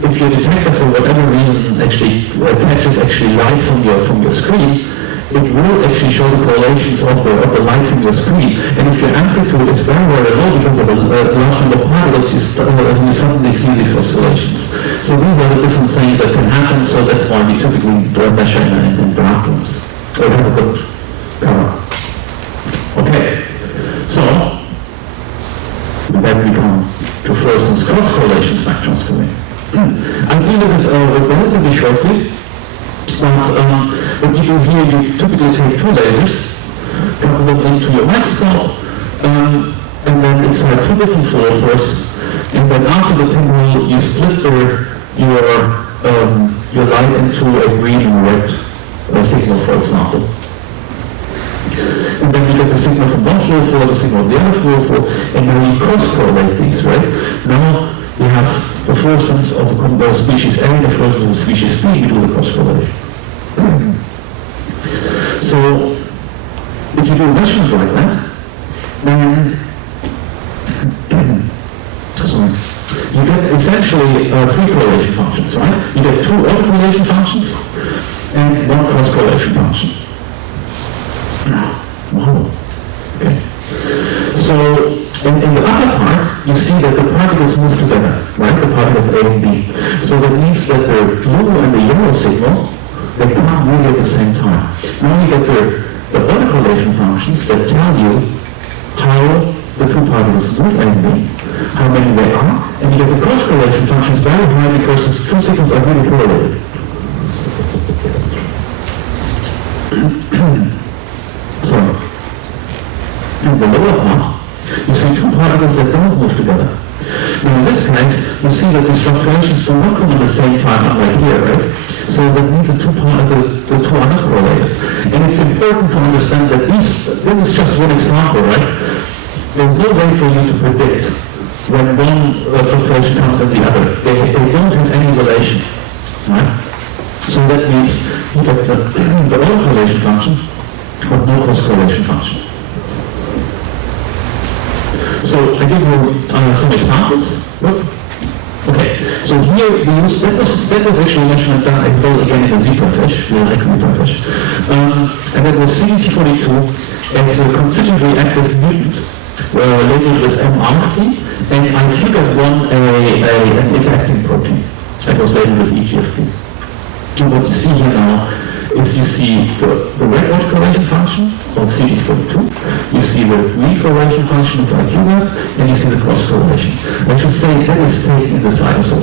If your detector for whatever reason actually catches light from your screen, it will actually show the correlations of the light from your screen. And if your amplitude is very, very low because of a large number of particles, you suddenly see these oscillations. So these are the different things that can happen, so that's why we typically measure in dark rooms. Or have a good cover. Okay, so then we come to Fluorescence Correlation Spectroscopy. I'll do this relatively shortly. But what you do here, you typically take two lasers, couple them into your microscope, and then inside two different fluorophores, and then after the pinhole, you split your light into a green and red signal, for example. And then you get the signal from one fluorophore, the signal of the other fluorophore, and then you cross-correlate these, right? Now you have the fluorescence of the species A and the fluorescence of the species B, you do the cross-correlation. So, if you do a measurement like that, then you get essentially three correlation functions, right? You get two autocorrelation functions and one cross-correlation function. Wow. Okay. So, in the upper part, you see that the particles move together, right? The particles A and B. So that means that the blue and the yellow signal, they can't move at the same time. Now you get the autocorrelation functions that tell you how the two particles move A and B, how many they are, and you get the cross-correlation functions very high because the two signals are really correlated. So, in the lower part, you see two particles that don't move together. Now in this case, you see that these fluctuations do not come at the same time, unlike here, right? So that means the two are not correlated. And it's important to understand that this is just one example, right? There's no way for you to predict when one fluctuation comes and the other. They don't have any relation, right? So that means you get the autocorrelation function, but no cross-correlation function. So I give you some examples. Okay, so here we use, that was actually a measurement done as well again in a zebrafish, zebrafish. And that was CDC42 as a constitutively active mutant labeled as MRFP, and I figured one an interacting protein that was labeled as EGFP. And what you see here now is you see the red autocorrelation function of CD42, you see the green correlation function of IQVAC, and you see the cross correlation. I should say that is taken in the cytosol.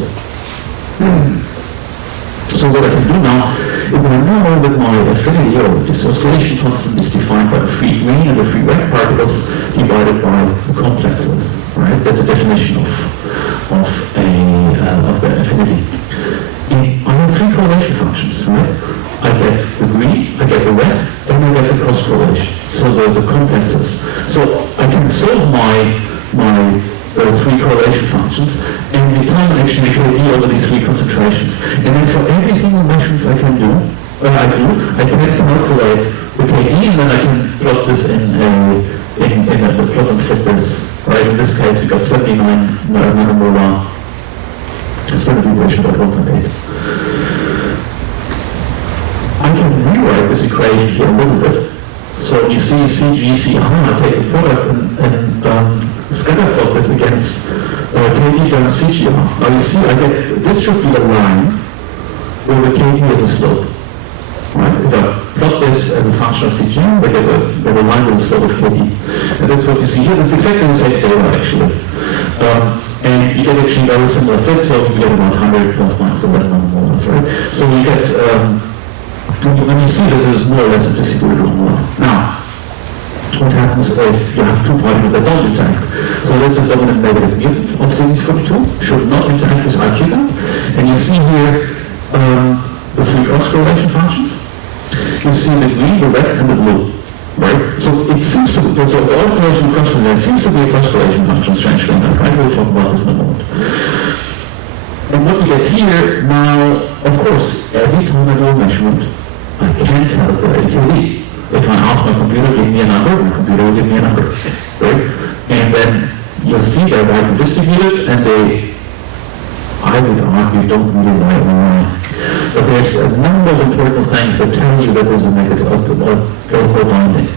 So what I can do now is that I now know that my affinity or dissociation constant is defined by the free green and the free red particles divided by the complexes, right? That's a definition of the affinity. I have three correlation functions, right? I get the green, I get the red, and I get the cross correlation. So the complexes. So I can solve my three correlation functions and determine actually the KD over these three concentrations. And then for every single measurements I can I can calculate the KD, and then I can plot this in a plot and fit this. Right? In this case, we got 79 nanomolar standard deviation about 1.8. I can rewrite this equation here a little bit. So you see CGCR, I take the product and scatter plot this against KD times CGR. Now you see, this should be a line with the KD as a slope. Right? If I plot this as a function of CGR, I get a line with a slope of KD. And that's what you see here. That's exactly the same data actually. And you get actually very similar fit, so you get about 100 plus minus 11 nanomolar, right? So you get, when you see that there's more or less a distributed molar. Now, what happens if you have two particles that don't interact? So that's a dominant negative mutant of CD42, should not interact with IQ band. And you see here the three cross correlation functions. You see the green, the red, and the blue. Right? So it seems to be, the correlation cross correlation seems to be a cross correlation function, strangely enough. Right? We'll talk about this in a moment. And what we get here now, of course, every time I do a measurement, I can calculate KD. If I ask my computer, give me a number, my computer will give me a number, right? And then you'll see that I can distribute it, and I would argue, don't really lie online. But there's a number of important things that tell you that there's a negative or binding.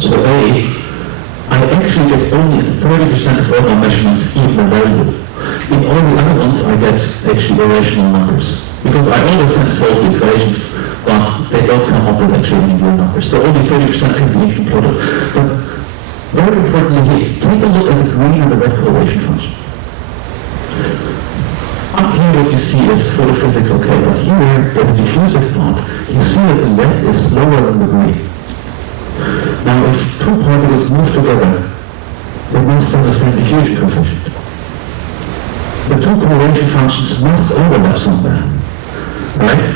So I actually get only 30% of all my measurements even a value. In all the other ones, I get actually irrational numbers. Because I always can solve the equations, but they don't come up with actually any real numbers. So only 30% can be even plotted. But very importantly here, take a look at the green and the red correlation function. Up here what you see is photophysics okay, but here is the diffusive part. You see that the red is lower than the green. Now if two particles move together, they must have the same diffusion coefficient. The two correlation functions must overlap somewhere. Right?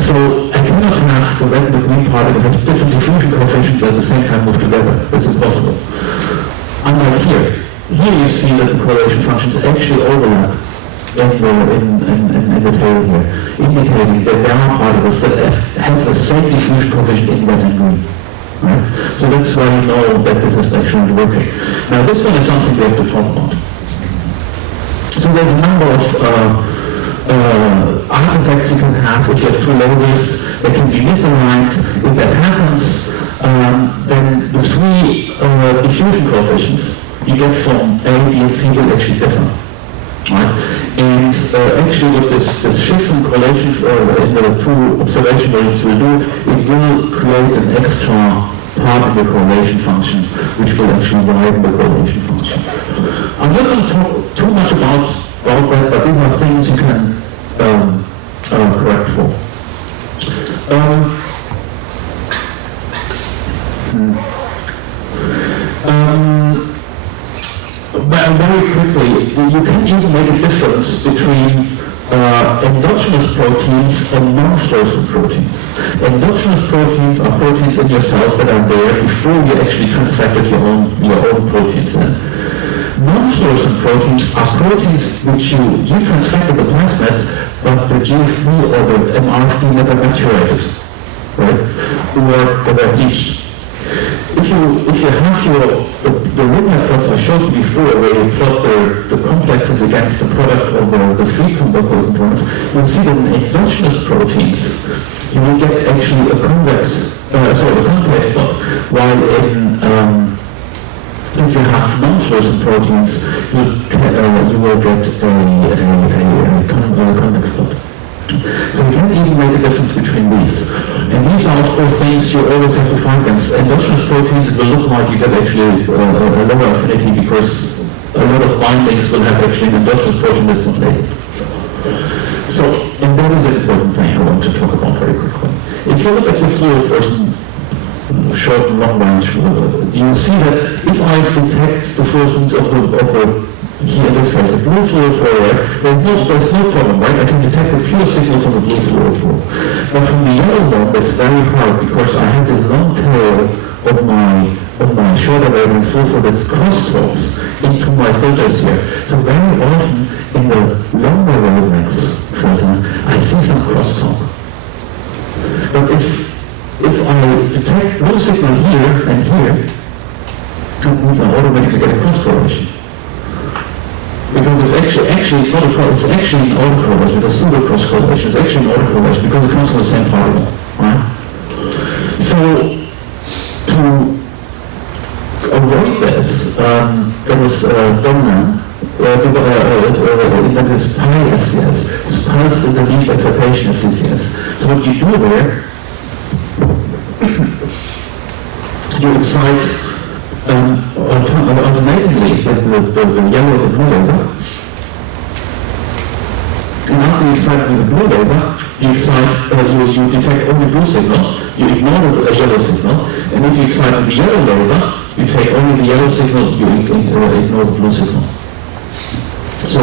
So I cannot have the red and the green particle have different diffusion coefficients that at the same time move together. That's impossible. Unlike here. Here you see that the correlation functions actually overlap in the table here, indicating that there are particles that have the same diffusion coefficient in red and green. Right? So that's why you know that this is actually working. Now this one is something we have to talk about. So there's a number of artifacts you can have if you have two lasers that can be misaligned. If that happens, then the three diffusion coefficients you get from A, B, and C will actually differ. Right? And actually what this shift in correlation in the two observation values will do, it will create an extra part of the correlation function which will actually widen the correlation function. I'm not going to talk too much about that, but these are things you can correct for. Very quickly, you can even make a difference between endogenous proteins and non-fluorescent proteins. Endogenous proteins are proteins in your cells that are there before you actually transfected your own proteins in. Non-fluorescent proteins are proteins which you transfected the plasmids, but the GFP or the MRFP never maturated, right? Or they were bleached. If you have the linear plots I showed you before, where you plot the complexes against the product of the free components, you'll see that in endogenous proteins you will get actually a concave plot, while if you have non-fluorescent proteins, you will get a convex plot. So we can even make a difference between these. And these are, of course, things you always have to find against. Endogenous proteins will look like you get actually a lower affinity because a lot of bindings will have actually an endogenous protein that's not native. So, and that is an important thing I want to talk about very quickly. If you look at the fluorescence short and long range, you see that if I detect the fluorescence of the here in this case, the blue fluorofluoride, there's no problem, right? I can detect the pure signal from the blue fluorofluoride. But from the yellow one, it's very hard because I have this long tail of my shorter wavelength filter that's crosstalks into my filters here. So very often in the longer wavelengths filter, I see some crosstalk. But if I detect blue signal here and here, that means I automatically get a cross correlation. Because it's actually it's not it's actually an autocorrelation, it's a pseudo cross correlation, it's actually an autocorrelation because it comes from the same particle, right? So to avoid this, there was Donan, that is pi FCS, it's pulse interleaved excitation FCCS. So what you do there, you excite automatically with the yellow and blue laser. And after you excite with the blue laser, you detect only blue signal, you ignore the yellow signal, and if you excite with the yellow laser, you take only the yellow signal, you ignore the blue signal. So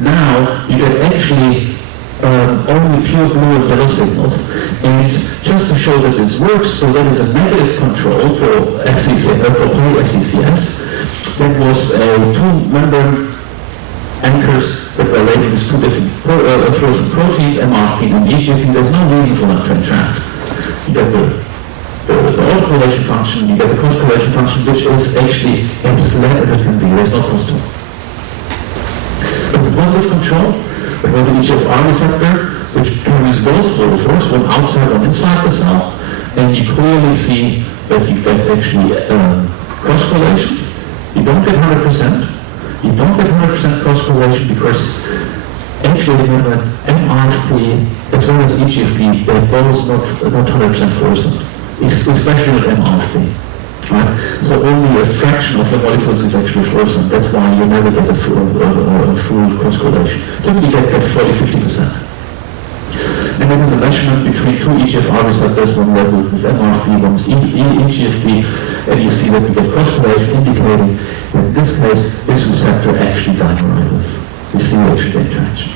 now you get actually only pure blue and yellow signals. And just to show that this works, so that is a negative control for FCCS. That was two-member anchors that were labeled as two different fluorescent proteins, MRFP and EGFP. There's no reason for them to interact. You get the autocorrelation function, you get the cross-correlation function, which is actually as flat as it can be. There's no crosstalk. But the positive control, it was an EGFR receptor, which carries both fluorophores, one outside, one inside the cell, and you clearly see that you get actually cross correlations. You don't get 100%. You don't get 100% cross correlation because actually remember MRFP as well as EGFP, they're both not 100% fluorescent, especially with MRFP. Right? So only a fraction of the molecules is actually fluorescent. That's why you never get a full cross correlation. Typically you get 40-50%. And then there's a measurement between two EGFR receptors, one labeled with MRFP, one is EGFP, and you see that we get cross correlation indicating that in this case, this receptor actually dimerizes. We see actually the interaction.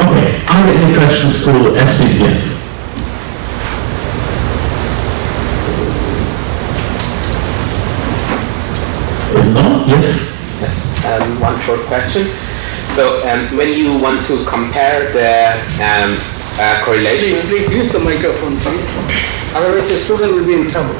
Okay, are there any questions to FCCS? If not, yes? Yes, one short question. So when you want to compare the correlation... Please use the microphone, please. Otherwise the student will be in trouble.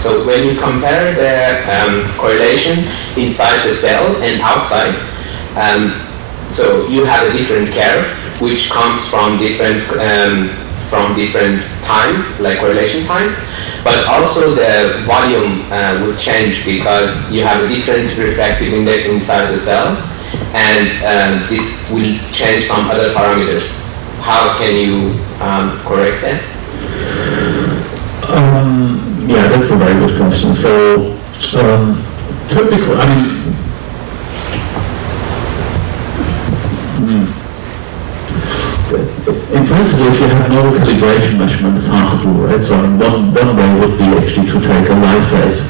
So when you compare the correlation inside the cell and outside, so you have a different curve which comes from different times, like correlation times, but also the volume will change because you have a different refractive index inside the cell, and this will change some other parameters. How can you correct that? Yeah, that's a very good question. So typically, I mean, in principle, if you have no calibration measurement, it's hard to do, right? So one way would be actually to take a lysate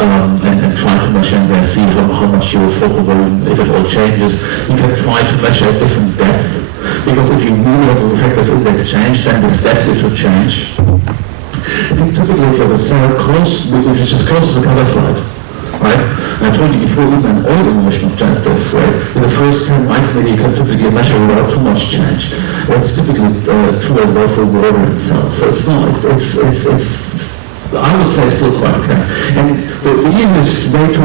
and try to measure and see how much your focal volume, if it all changes. You can try to measure at different depth, because if you really have a refractive index change, then the steps it should change. I think typically if you have a cell close, which is just close to the cover slide, right? And I told you before, even an oil emission objective, right? In the first 10 micrometer, you can typically measure without too much change. That's typically true as well for water itself. So it's not, it's I would say still quite okay. And the easiest way to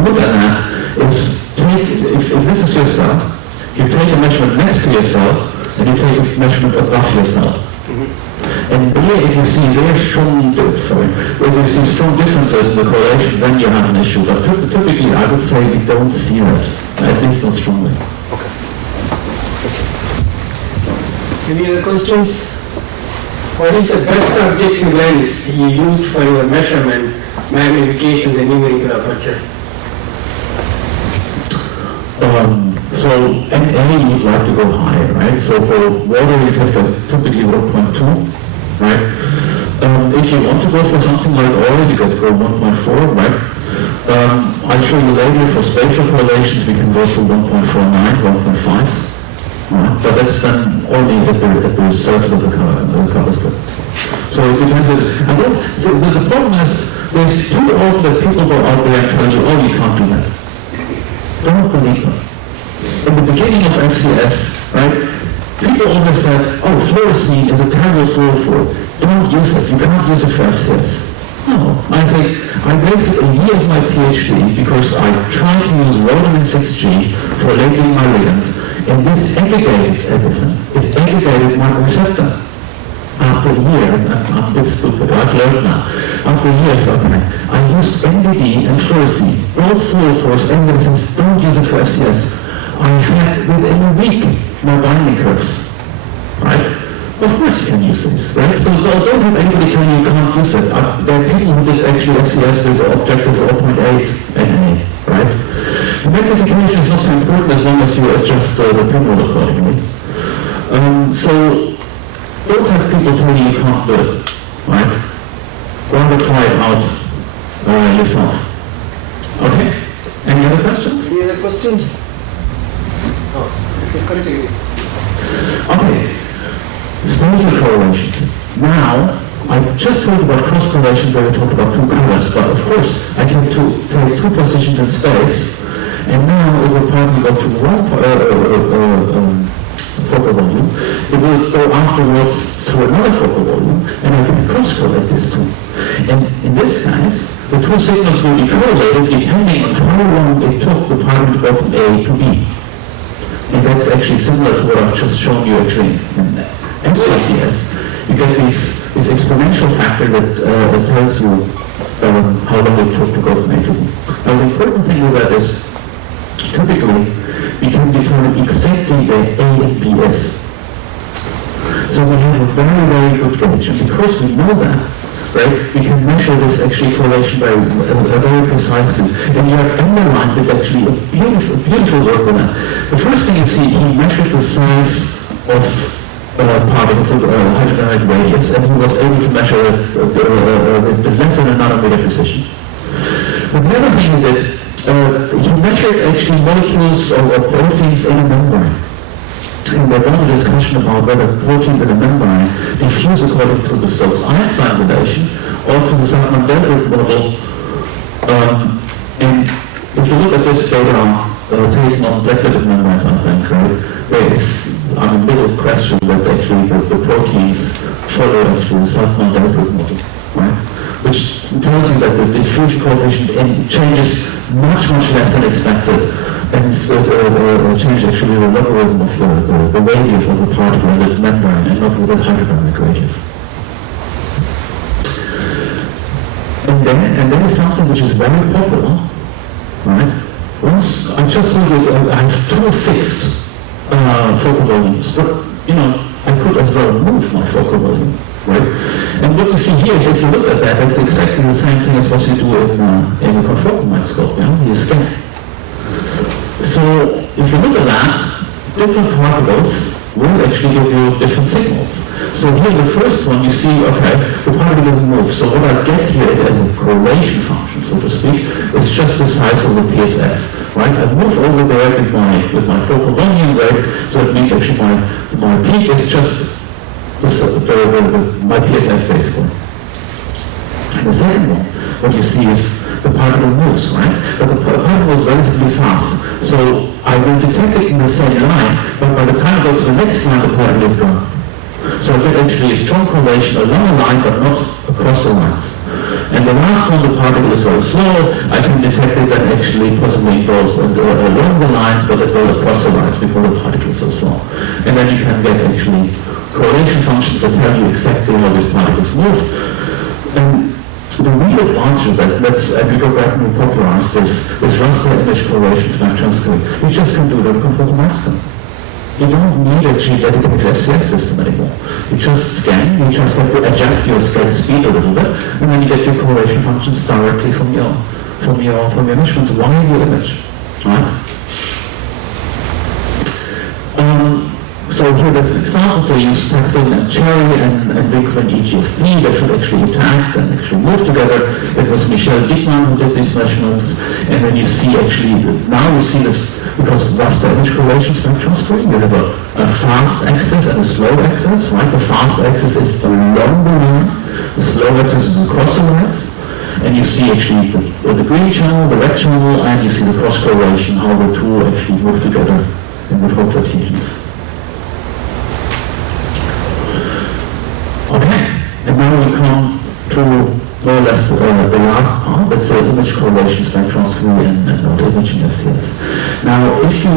look at that is take, if this is your cell, you take a measurement next to your cell, and you take a measurement above your cell. And there, if you see strong differences in the correlations, then you have an issue. But typically, I would say we don't see that, at least not strongly. Any other questions? What is the best objective lens you used for your measurement, magnification, and numerical aperture? So NA you'd like to go higher, right? So for water you get typically 1.2, right? If you want to go for something like oil, you can go 1.4, right? I'll show you later for spatial correlations we can go to 1.49, 1.5. But that's then only at the surface of the cover slip. So it depends. So the problem is there's too often that people go out there and tell you, oh, you can't do that. Don't believe them. In the beginning of FCS, right, people always said, oh, fluorescein is a terrible fluorophore. Don't use it. You can't use it for FCS. No. I say, I wasted a year of my PhD because I tried to use rhodamine 6G for labeling my ligand, and this aggregated everything. It aggregated my receptor. After a year, I'm this stupid, I've learned now. After years, okay, I used NBD and fluorescein, both fluorophores, and medicines, don't use it for FCS. I had, within a week, my binding curves, right? Of course you can use these, right? So don't have anybody tell you you can't use it. There are people who did actually FCS with an objective of 0.8 NA, right? The magnification is not so important as long as you adjust the pinhole accordingly. So don't have people tell you you can't do it, right? Rather try it out yourself. Okay? Any other questions? Any other questions? Oh, continue. Okay. Spatial correlations. Now, I just talked about cross correlations where we talked about two colors, but of course I can take two positions in space, and now it will probably go through one focal volume. It will go afterwards through another focal volume, and I can cross correlate these two. And in this case, the two signals will be correlated depending on how long it took the particle to go from A to B. And that's actually similar to what I've just shown you actually in FCS. You get this exponential factor that tells you how long it took to go from A to B. Now the important thing with that is, typically, we can determine exactly where A and B is. So we have a very, very good gauge. And because we know that, right, we can measure this actually correlation very precisely. And you have underlined it actually a beautiful work on that. The first thing is he measured the size of particles of hydrodynamic radius, and he was able to measure it with less than a nanometer precision. But the other thing he did, he measured actually molecules or proteins in a membrane. And there was a discussion about whether proteins in a membrane diffuse according to the Stokes-Einstein relation or to the Safran-Delbruck model. And if you look at this data taken on black-liquid membranes, I think, right, there is a little question that actually the proteins follow actually the Safran-Delbruck model, right? Which tells you that the diffusion coefficient changes much less than expected, and changes actually the logarithm of the radius of the particle in the membrane and not with the hydrodynamic radius. And then is something which is very popular, right? Once I just told you I have two fixed focal volumes, but I could as well move my focal volume. Right? And what you see here is, if you look at that, that's exactly the same thing as what you do in a confocal microscope. You scan. So if you look at that, different particles will actually give you different signals. So here, the first one, you see, okay, the particle doesn't move. So what I get here as a correlation function, so to speak, is just the size of the PSF. Right? I move over there with my focal volume, right? So it means actually my peak is just my PSF basically. And the second one, what you see is the particle moves, right? But the particle moves relatively fast. So I will detect it in the same line, but by the time I go to the next line, the particle is gone. So I get actually a strong correlation along a line, but not across the lines. And the last one, the particle is very slow. I can detect it that actually possibly goes along the lines, but as well across the lines before the particle is so slow. And then you can get actually correlation functions that tell you exactly how these particles move. And the real answer to that, we go back and we popularize this raster image correlation spectroscopy. You just can do it with a confocal microscope. you don't need actually a dedicated FCS system anymore. You just scan, you just have to adjust your scan speed a little bit, and then you get your correlation functions directly from your measurements while you image. Right? So here there's an example, so you use Paxton and Cherry and recurrent EGFP that should actually interact and actually move together. It was Michel Diekmann who did these measurements, and then you see actually, now you see this, because raster image correlation spectroscopy, you have a fast axis and a slow axis, right? The fast axis is along the line, the slow axis is across the lines, and you see actually the green channel, the red channel, and you see the cross correlation, how the two actually move together in the focal adhesions. Okay, and now we come to more or less the last part, let's say image correlation spectroscopy and not imaging FCS. Now, if you,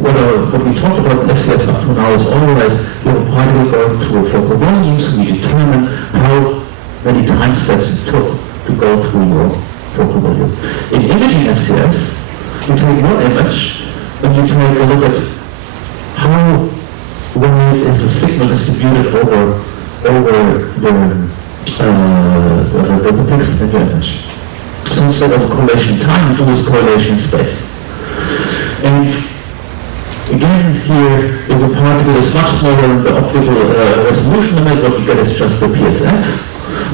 what we talked about in FCS up to now is always you have a particle going through a focal volume, so we determine how many time steps it took to go through your focal volume. In imaging FCS, you take one image and you take a look at how well is the signal distributed over the pixels in your image. So instead of a correlation time, you do this correlation space. And again, here, if a particle is much smaller than the optical resolution limit, what you get is just the PSF.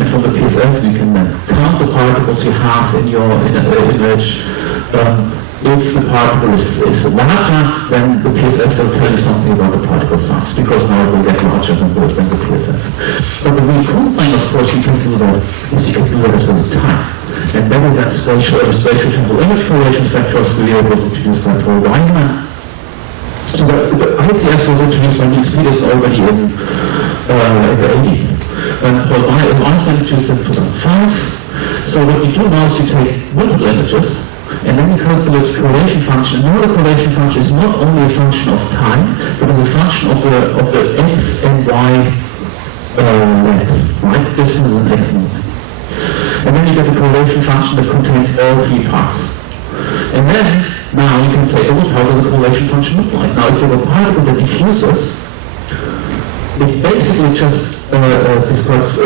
And from the PSF, you can then count the particles you have in your image. If the particle is larger, then the PSF will tell you something about the particle size, because now it will get larger than the PSF. But the really cool thing, of course, you can do that is you can do that as well as time. And that is that spatial temporal image correlation spectroscopy that was introduced by Paul Weisman. So the ICS was introduced by Niels Petersen already in the 80s. And Paul Weisman introduced it in 2005. So what you do now is you take multiple images, and then you calculate the correlation function. Now the correlation function is not only a function of time, but it's a function of the x and y lengths, right? Distance and x and y. And then you get the correlation function that contains all three parts. And then, now you can take a look how does the correlation function look like. Now if you have a particle that diffuses, it basically just describes,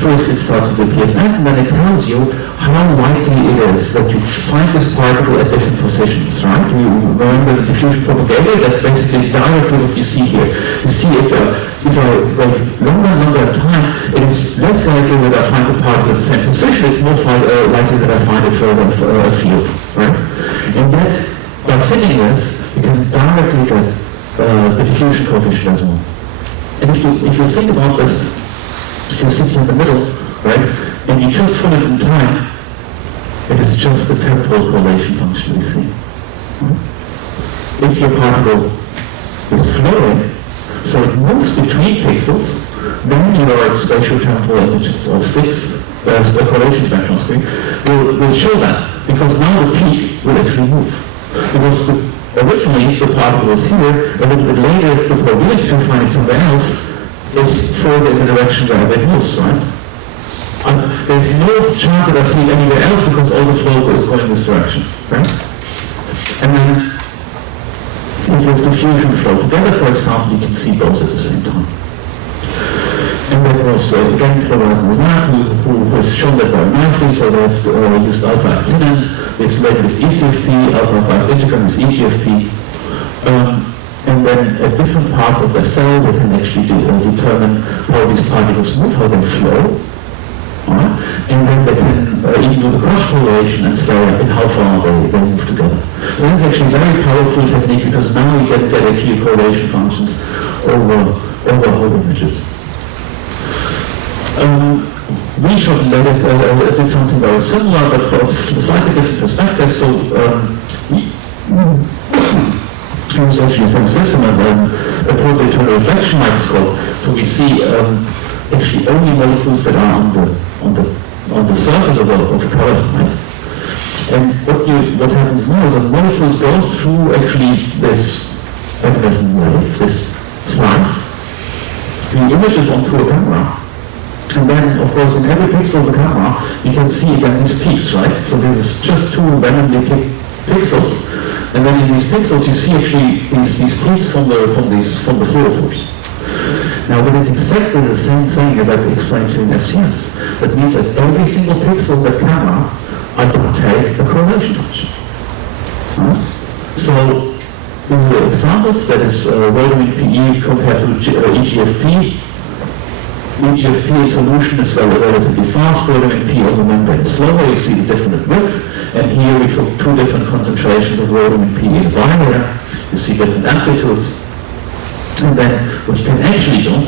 first it starts with the PSF, and then it tells you how likely it is that you find this particle at different positions, right? You remember the diffusion propagator, that's basically directly what you see here. You see if I wait longer and longer time, it is less likely that I find the particle at the same position, it's more likely that I find it further afield, right? And that, by fitting this, you can directly get the diffusion coefficient as well. And if you think about this, if you sit here in the middle, right, and you just fill it in time, it is just the temporal correlation function we see. If your particle is flowing, so it moves between pixels, then your spatial temporal image of sticks, correlation spectroscopy, will show that, because now the peak will actually move. Because originally the particle was here, a little bit later the probability to find it somewhere else is further in the direction where it moves, right? There's no chance that I see it anywhere else because all the flow is going in this direction, right? And then if you have diffusion flow together, for example, you can see both at the same time. And that was, again, Thorsten Wohland, who has shown that very nicely, so they've used alpha-actinin, it's related with ECFP, alpha-5 integrin with EGFP, and then at different parts of the cell, we can actually determine how these particles move, how they flow, and then they can even do the cross-correlation and say in how far they move together. So this is actually a very powerful technique, because now you get actually correlation functions over whole images. We showed latest did something very similar, but from a slightly different perspective. So we used actually the same system and a totally total reflection microscope. So we see actually only molecules that are on the surface of the color side. And what happens now is that molecules go through actually this evanescent wave, this slice. The image is onto a camera. And then, of course, in every pixel of the camera, you can see again these peaks, right? So this is just two randomly picked pixels, And then in these pixels, you see actually these peaks from the fluorophores. Now, that is exactly the same thing as I explained to you in FCS. That means that every single pixel of that camera, I can take a correlation function. So, these are the examples. That is rotary PE compared to EGFP. EGFP solution is relatively fast, rotary P on the membrane is slower. You see the different widths. And here we took two different concentrations of rotary P in binary. You see different amplitudes. And then what you can actually do,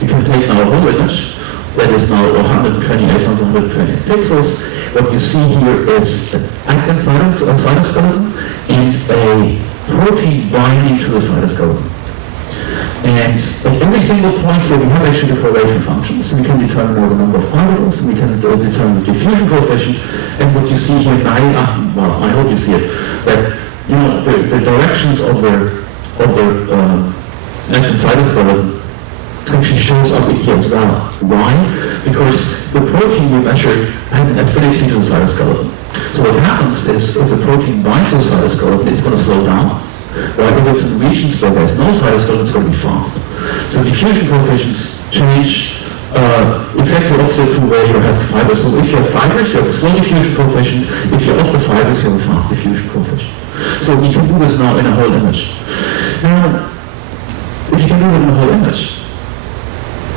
you can take now a whole image that is now 128 times 128 pixels. What you see here is an actin cytoskeleton and a protein binding to the cytoskeleton. And at every single point here we have actually the correlation functions. We can determine the number of particles, we can determine the diffusion coefficient, and what you see here now, well, I hope you see it, that the directions of the actin cytoskeleton actually shows up here as well. Why? Because the protein we measured had an affinity to the cytoskeleton. So what happens is, if the protein binds to the cytoskeleton, it's going to slow down. While if it's in regions where there's no cytoskeleton, it's going to be faster. So diffusion coefficients change exactly opposite to where you have fibers. So if you have fibers, you have a slow diffusion coefficient. If you're off the fibers, you have a fast diffusion coefficient. So we can do this now in a whole image. Now, if you can do it in a whole image,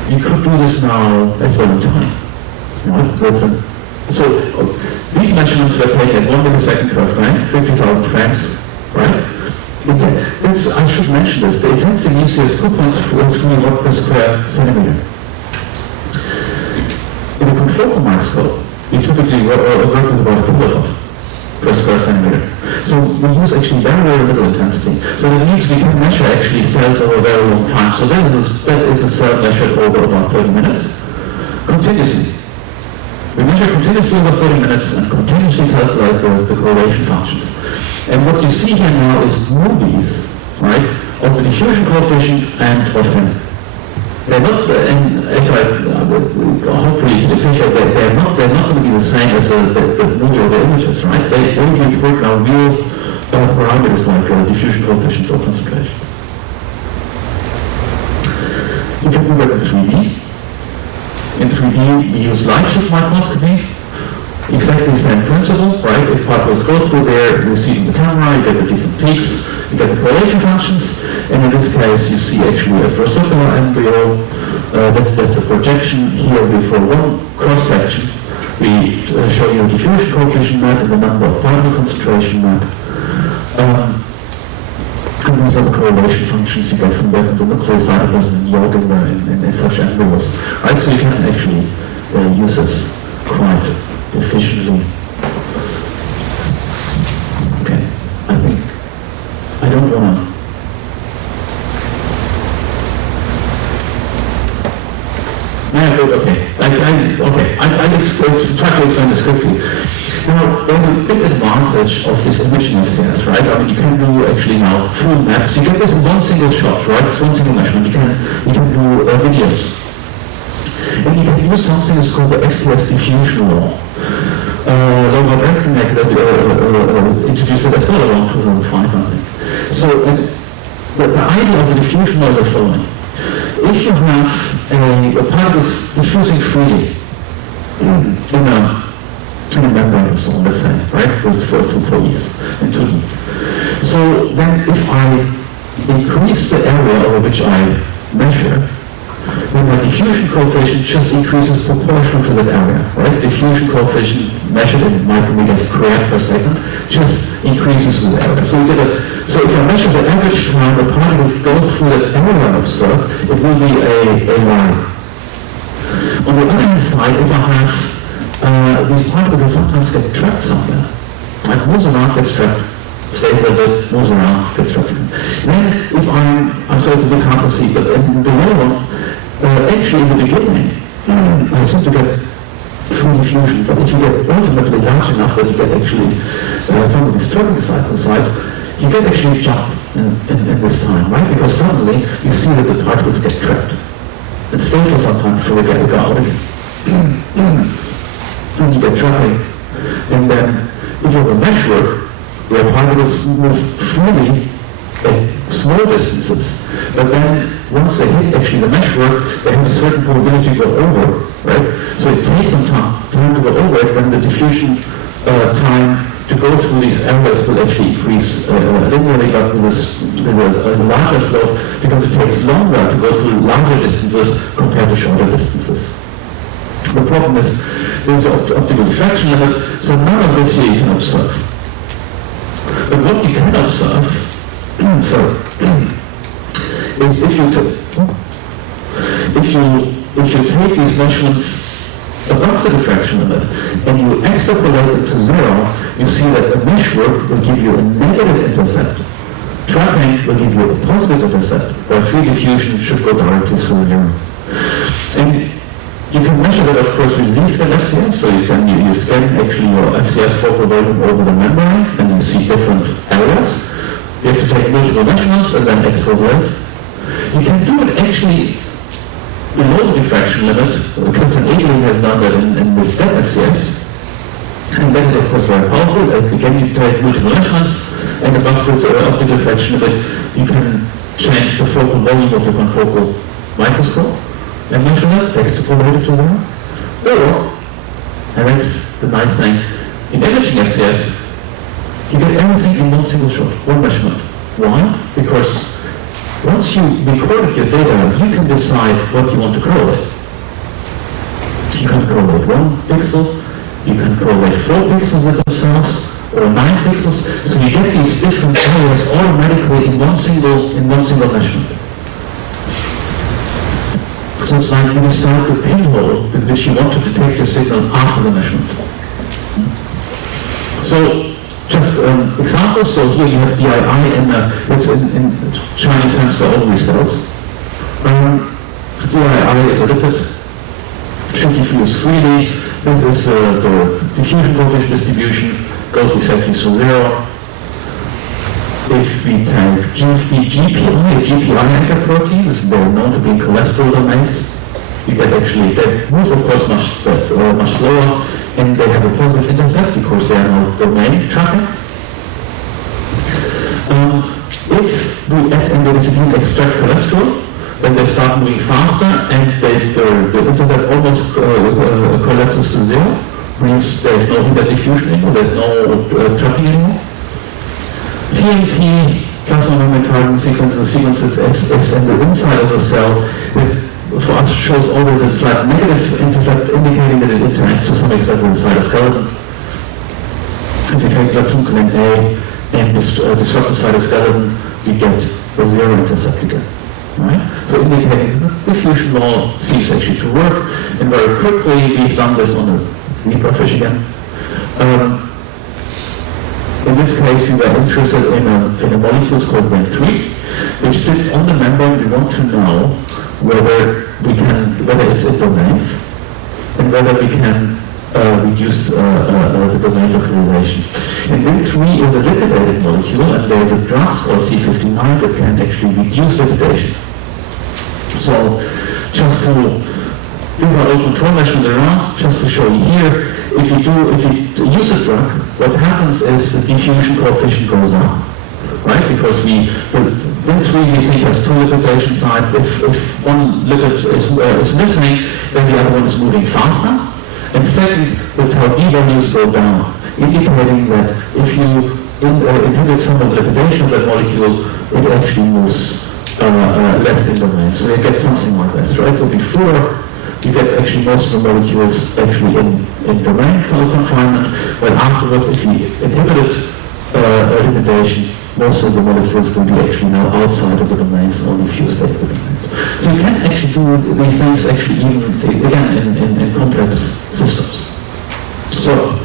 you could do this now as well in time. Right? So these measurements were taken at 1 millisecond per frame, 50,000 frames, right? I should mention this. The intensity use here is 2.3 watt per square centimeter. In a confocal microscope, we typically work with about a kilowatt per square centimeter. So we use actually very, very little intensity. So that means we can measure actually cells over a very long time. So that is a cell measured over about 30 minutes, continuously. We measure continuously over 30 minutes and continuously calculate the correlation functions. And what you see here now is movies, right, of the diffusion coefficient and of him. They're not, and as I hopefully appreciate that, they're not going to be the same as the movie of the images, right? They will be important on real parameters like diffusion coefficients or concentration. You can do that in 3D. In 3D, we use light shift microscopy. Exactly the same principle, right? If particles go through there, you see in the camera, you get the different peaks, you get the correlation functions, and in this case, you see actually a Drosophila embryo. That's a projection. Here, we for one cross-section, we show you a diffusion coefficient map and the number of particle concentration map. And these are the correlation functions you get from the nucleocytoplasm and yolk in such embryos, right? So you can actually use this quite efficiently. Okay, I think I don't want to. Yeah, good. Okay. I'll try to explain this quickly. Now, there's a big advantage of this imaging FCS, right? I mean, you can do actually now full maps. You get this in one single shot, right? It's one single measurement. You can do videos. And you can use something that's called the FCS diffusion law. Logan Renzenek introduced it as well around 2005, I think. So the idea of the diffusion law is the following. If you have a particle diffusing freely in a membrane or so, let's say, right, with 4 e's and 2d. So then if I increase the area over which I measure, then my diffusion coefficient just increases proportional to that area, right? Diffusion coefficient measured in micrometers per second just increases with the area. So if I measure the average time a particle goes through that area observed, it will be a line. On the other hand side, if I have these particles that sometimes get trapped somewhere, like moves around, gets trapped, stays there a bit, moves around, gets trapped. Then if I'm so it's a bit hard to see, but in the lower one, actually in the beginning, I seem to get full diffusion, but if you get ultimately large enough that you get actually some of these trapping sites inside, you get actually a jump in this time, right? Because suddenly you see that the particles get trapped and stay for some time before they get out again. And you get trapping. And then if you have a measurer, where particles move freely at small distances, but then once they hit actually the meshwork, they have a certain probability to go over, right? So it takes some time to go over it, then the diffusion time to go through these areas will actually increase linearly, but with a larger slope, because it takes longer to go through larger distances compared to shorter distances. The problem is there's an optical diffraction limit, so none of this here you can observe. But what you can observe, is if you take these measurements above the diffraction limit and you extrapolate it to zero, you see that a meshwork will give you a negative intercept. Trapping will give you a positive intercept, while free diffusion should go directly through zero. And you can measure that, of course, with Z-scan FCS, so you scan actually your FCS focal volume over the membrane, and you see different areas. You have to take multiple measurements and then extrapolate. You can do it actually below the diffraction limit, because an Egeling has done that in the STEP FCS. And that is, of course, very powerful. Again, you take multiple measurements, and above the optical diffraction limit, you can change the focal volume of the confocal microscope and measure that, extrapolate it to zero. Or, and that's the nice thing, in imaging FCS, you get everything in one single shot, one measurement. Why? Because once you recorded your data, you can decide what you want to correlate. You can correlate 1 pixel, you can correlate 4 pixels with themselves, or 9 pixels. So you get these different areas automatically in one single measurement. So it's like you decide the pinhole with which you want to detect the signal after the measurement. So just examples. So here you have DII it's in Chinese hamster ovary cells. DII is a lipid, should diffuse freely. This is the diffusion coefficient distribution, goes exactly through zero. If we take GPI, a GPI anchor protein, is very known to be in cholesterol domains, you get actually, they move of course much slower, and they have a positive intercept because they are no domain tracking. If we add endothelin extract cholesterol, then they start moving faster, and the intercept almost collapses to zero, means there's no interdiffusion anymore, there's no tracking anymore. PMT, plasma membrane targeting sequences is in the inside of the cell. It, for us, shows always a slight negative intercept, indicating that it interacts to some extent with the cytoskeleton. If you take latuncalin A and disrupt the cytoskeleton, we get a zero intercept again. Right? So indicating that the diffusion law seems actually to work, and very quickly we've done this on a zebrafish again. In this case, we were interested in a molecule called WEN3, which sits on the membrane. We want to know whether it's in domains, and whether we can reduce the domain localization. And WEN3 is a lipidated molecule, and there's a drug called C59 that can actually reduce lipidation. So, these are all control measurements around, just to show you here. If you use a drug, what happens is the diffusion coefficient goes up, right? Because WEN3 we think has 2 lipidation sites. If one lipid is missing, then the other one is moving faster. And second, the tau B values go down, indicating that if you inhibit some of the lipidation of that molecule, it actually moves less in domain. So you get something like this, right? So before, you get actually most of the molecules actually in domain confinement, but afterwards, if you inhibited lipidation, most of the molecules will be actually now outside of the domains and only few stay in the domains. So you can actually do these things actually even, again, in complex systems. So,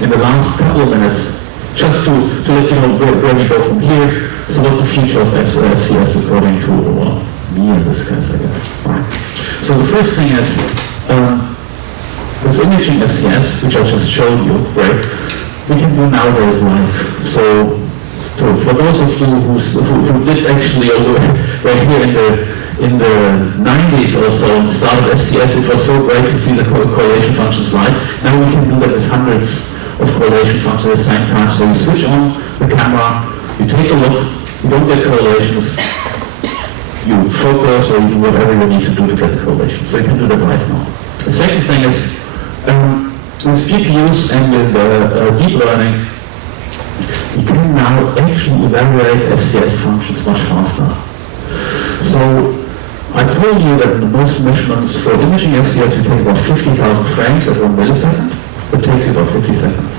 in the last couple of minutes, just to let you know where we go from here, so what's the future of FCS according to me in this case, I guess. Right. So the first thing is this imaging FCS, which I just showed you, right? We can do nowadays live. So for those of you who did actually right here in the 90s or so and started FCS, it was so great to see the correlation functions live. Now we can do that with hundreds of correlation functions at the same time. So you switch on the camera, you take a look, you don't get correlations, you focus or you do whatever you need to do to get the correlation. So you can do that right now. The second thing is, with GPUs and with deep learning, you can now actually evaluate FCS functions much faster. So I told you that the most measurements for imaging FCS will take about 50,000 frames at 1 millisecond. It takes you about 50 seconds.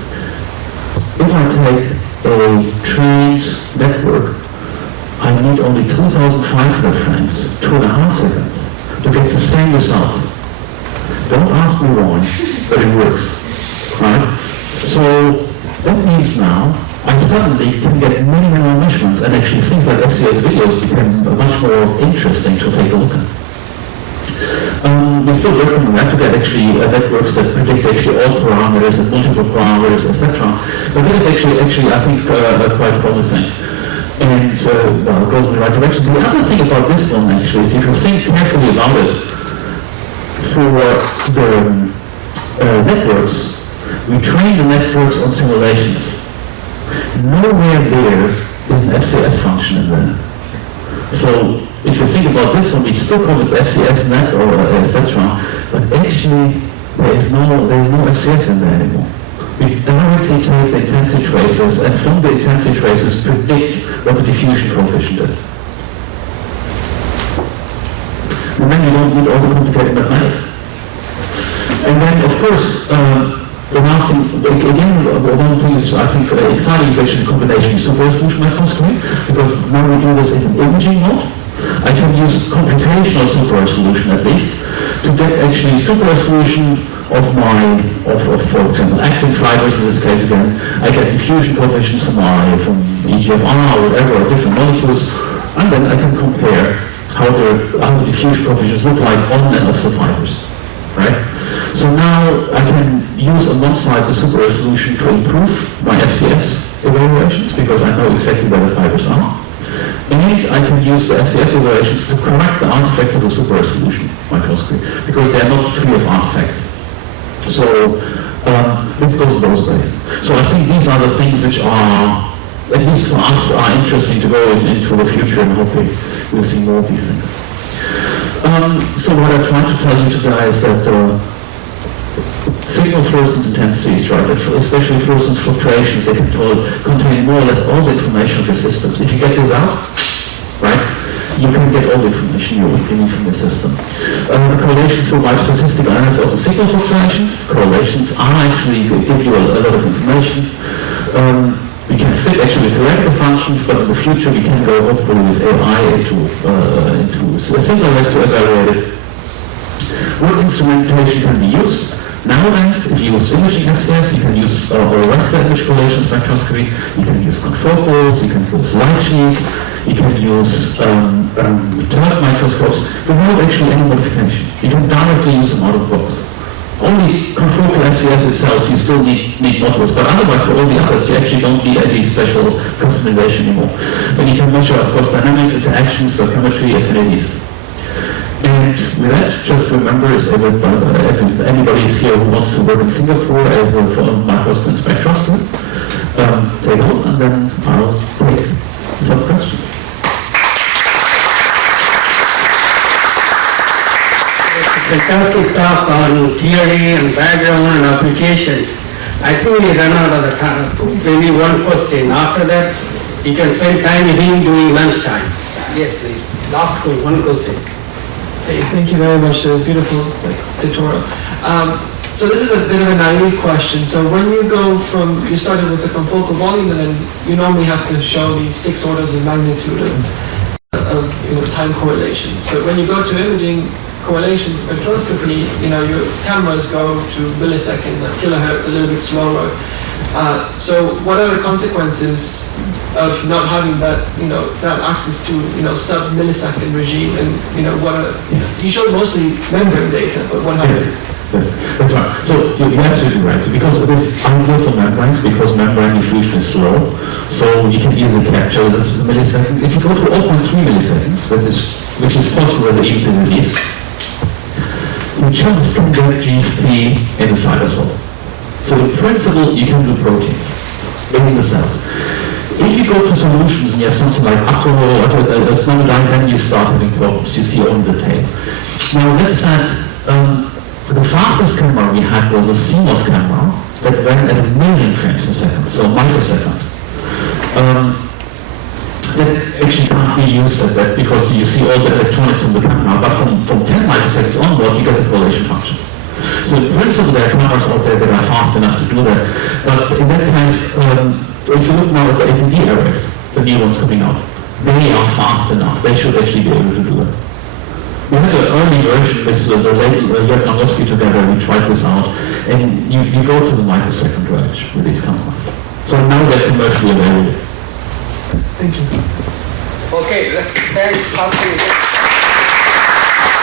If I take a trained network, I need only 2,500 frames, 2.5 seconds, to get the same results. Don't ask me why, but it works, right? So that means now I suddenly can get many more measurements, and actually things like FCS videos become much more interesting to take a look at. We're still working on that to get actually networks that predict actually all parameters and multiple parameters, etc. But that is actually I think quite promising. And it goes in the right direction. The other thing about this one actually is if you think carefully about it, for the networks, we train the networks on simulations. Nowhere there is an FCS function in there. So if you think about this one, we still call it FCS net or etc. But actually there is no FCS in there anymore. We directly take the intensity traces and from the intensity traces predict what the diffusion coefficient is. And then you don't need all the complicated mathematics. And then of course, the last thing, again, one thing is I think exciting is actually the combination of super resolution microscopy, because now we do this in an imaging mode. I can use computational super resolution at least to get actually super resolution of for example, actin fibers in this case again. I get diffusion coefficients from EGFR or whatever, or different molecules, and then I can compare how the diffusion coefficients look like on and off the fibers, right? So now I can use on one side the super resolution to improve my FCS evaluations because I know exactly where the fibers are. And I can use the FCS evaluations to correct the artifacts of the super resolution microscopy because they are not free of artifacts. So this goes both ways. So I think these are the things which are, at least for us, are interesting to go into the future, and hopefully we'll see more of these things. So what I try to tell you today is that signal fluorescence intensities, right, especially fluorescence fluctuations, they can contain more or less all the information of your systems. If you get this out, right, you can get all the information you need from the system. The correlations provide statistical analysis of the signal fluctuations. Correlations are actually give you a lot of information. We can fit actually theoretical functions, but in the future we can go hopefully with AI into a single ways to evaluate it. What instrumentation can be used? Nowadays, if you use imaging FCS, you can use raster image correlation spectroscopy, you can use confocals, you can use light sheets, you can use 12 microscopes without actually any modification. You can directly use them out of the box. Only confocal FCS itself, you still need modules, but otherwise for all the others, you actually don't need any special customization anymore. And you can measure, of course, dynamics, interactions, stoichiometry, affinities. And with that, just remember, if anybody is here who wants to work in Singapore as a microscope and spectroscopy, take a look, and then I'll break some questions. Fantastic talk on theory and background and applications. I think we ran out of the time. Maybe one question. After that, you can spend time with him during lunchtime. Yes, please. Last one question. Hey, thank you very much. Beautiful tutorial. So this is a bit of a naive question. So when you go from, you started with the confocal volume, and then you normally have to show these 6 orders of magnitude of time correlations. But when you go to imaging correlation spectroscopy, your cameras go to milliseconds and kilohertz, a little bit slower. So what are the consequences of not having that, that access to, sub-millisecond regime? And, what are, you showed mostly membrane data, but what happens? Yes, that's right. So you're absolutely right. Because it's ideal for membranes, because membrane diffusion is slow, so you can easily capture this with a millisecond. If you go to 0.3 milliseconds, which is possible with the EMC release, you just can get GFP in the cytosol. So in principle, you can do proteins in the cells. If you go to solutions and you have something like acrylonitrile, then you start having problems. You see on the tail. Now that said, the fastest camera we had was a CMOS camera that ran at 1 million frames per second, so a microsecond. That actually can't be used as that because you see all the electronics in the camera, but from 10 microseconds onward, you get the correlation functions. So in principle, there are cameras out there that are fast enough to do that. But in that case, if you look now at the APD arrays, the new ones coming out, they are fast enough. They should actually be able to do it. We had an early version with the late Jörg Langowski together. We tried this out, and you go to the microsecond range with these cameras. So now they're commercially available. Thank you. Okay, let's thank Thorsten.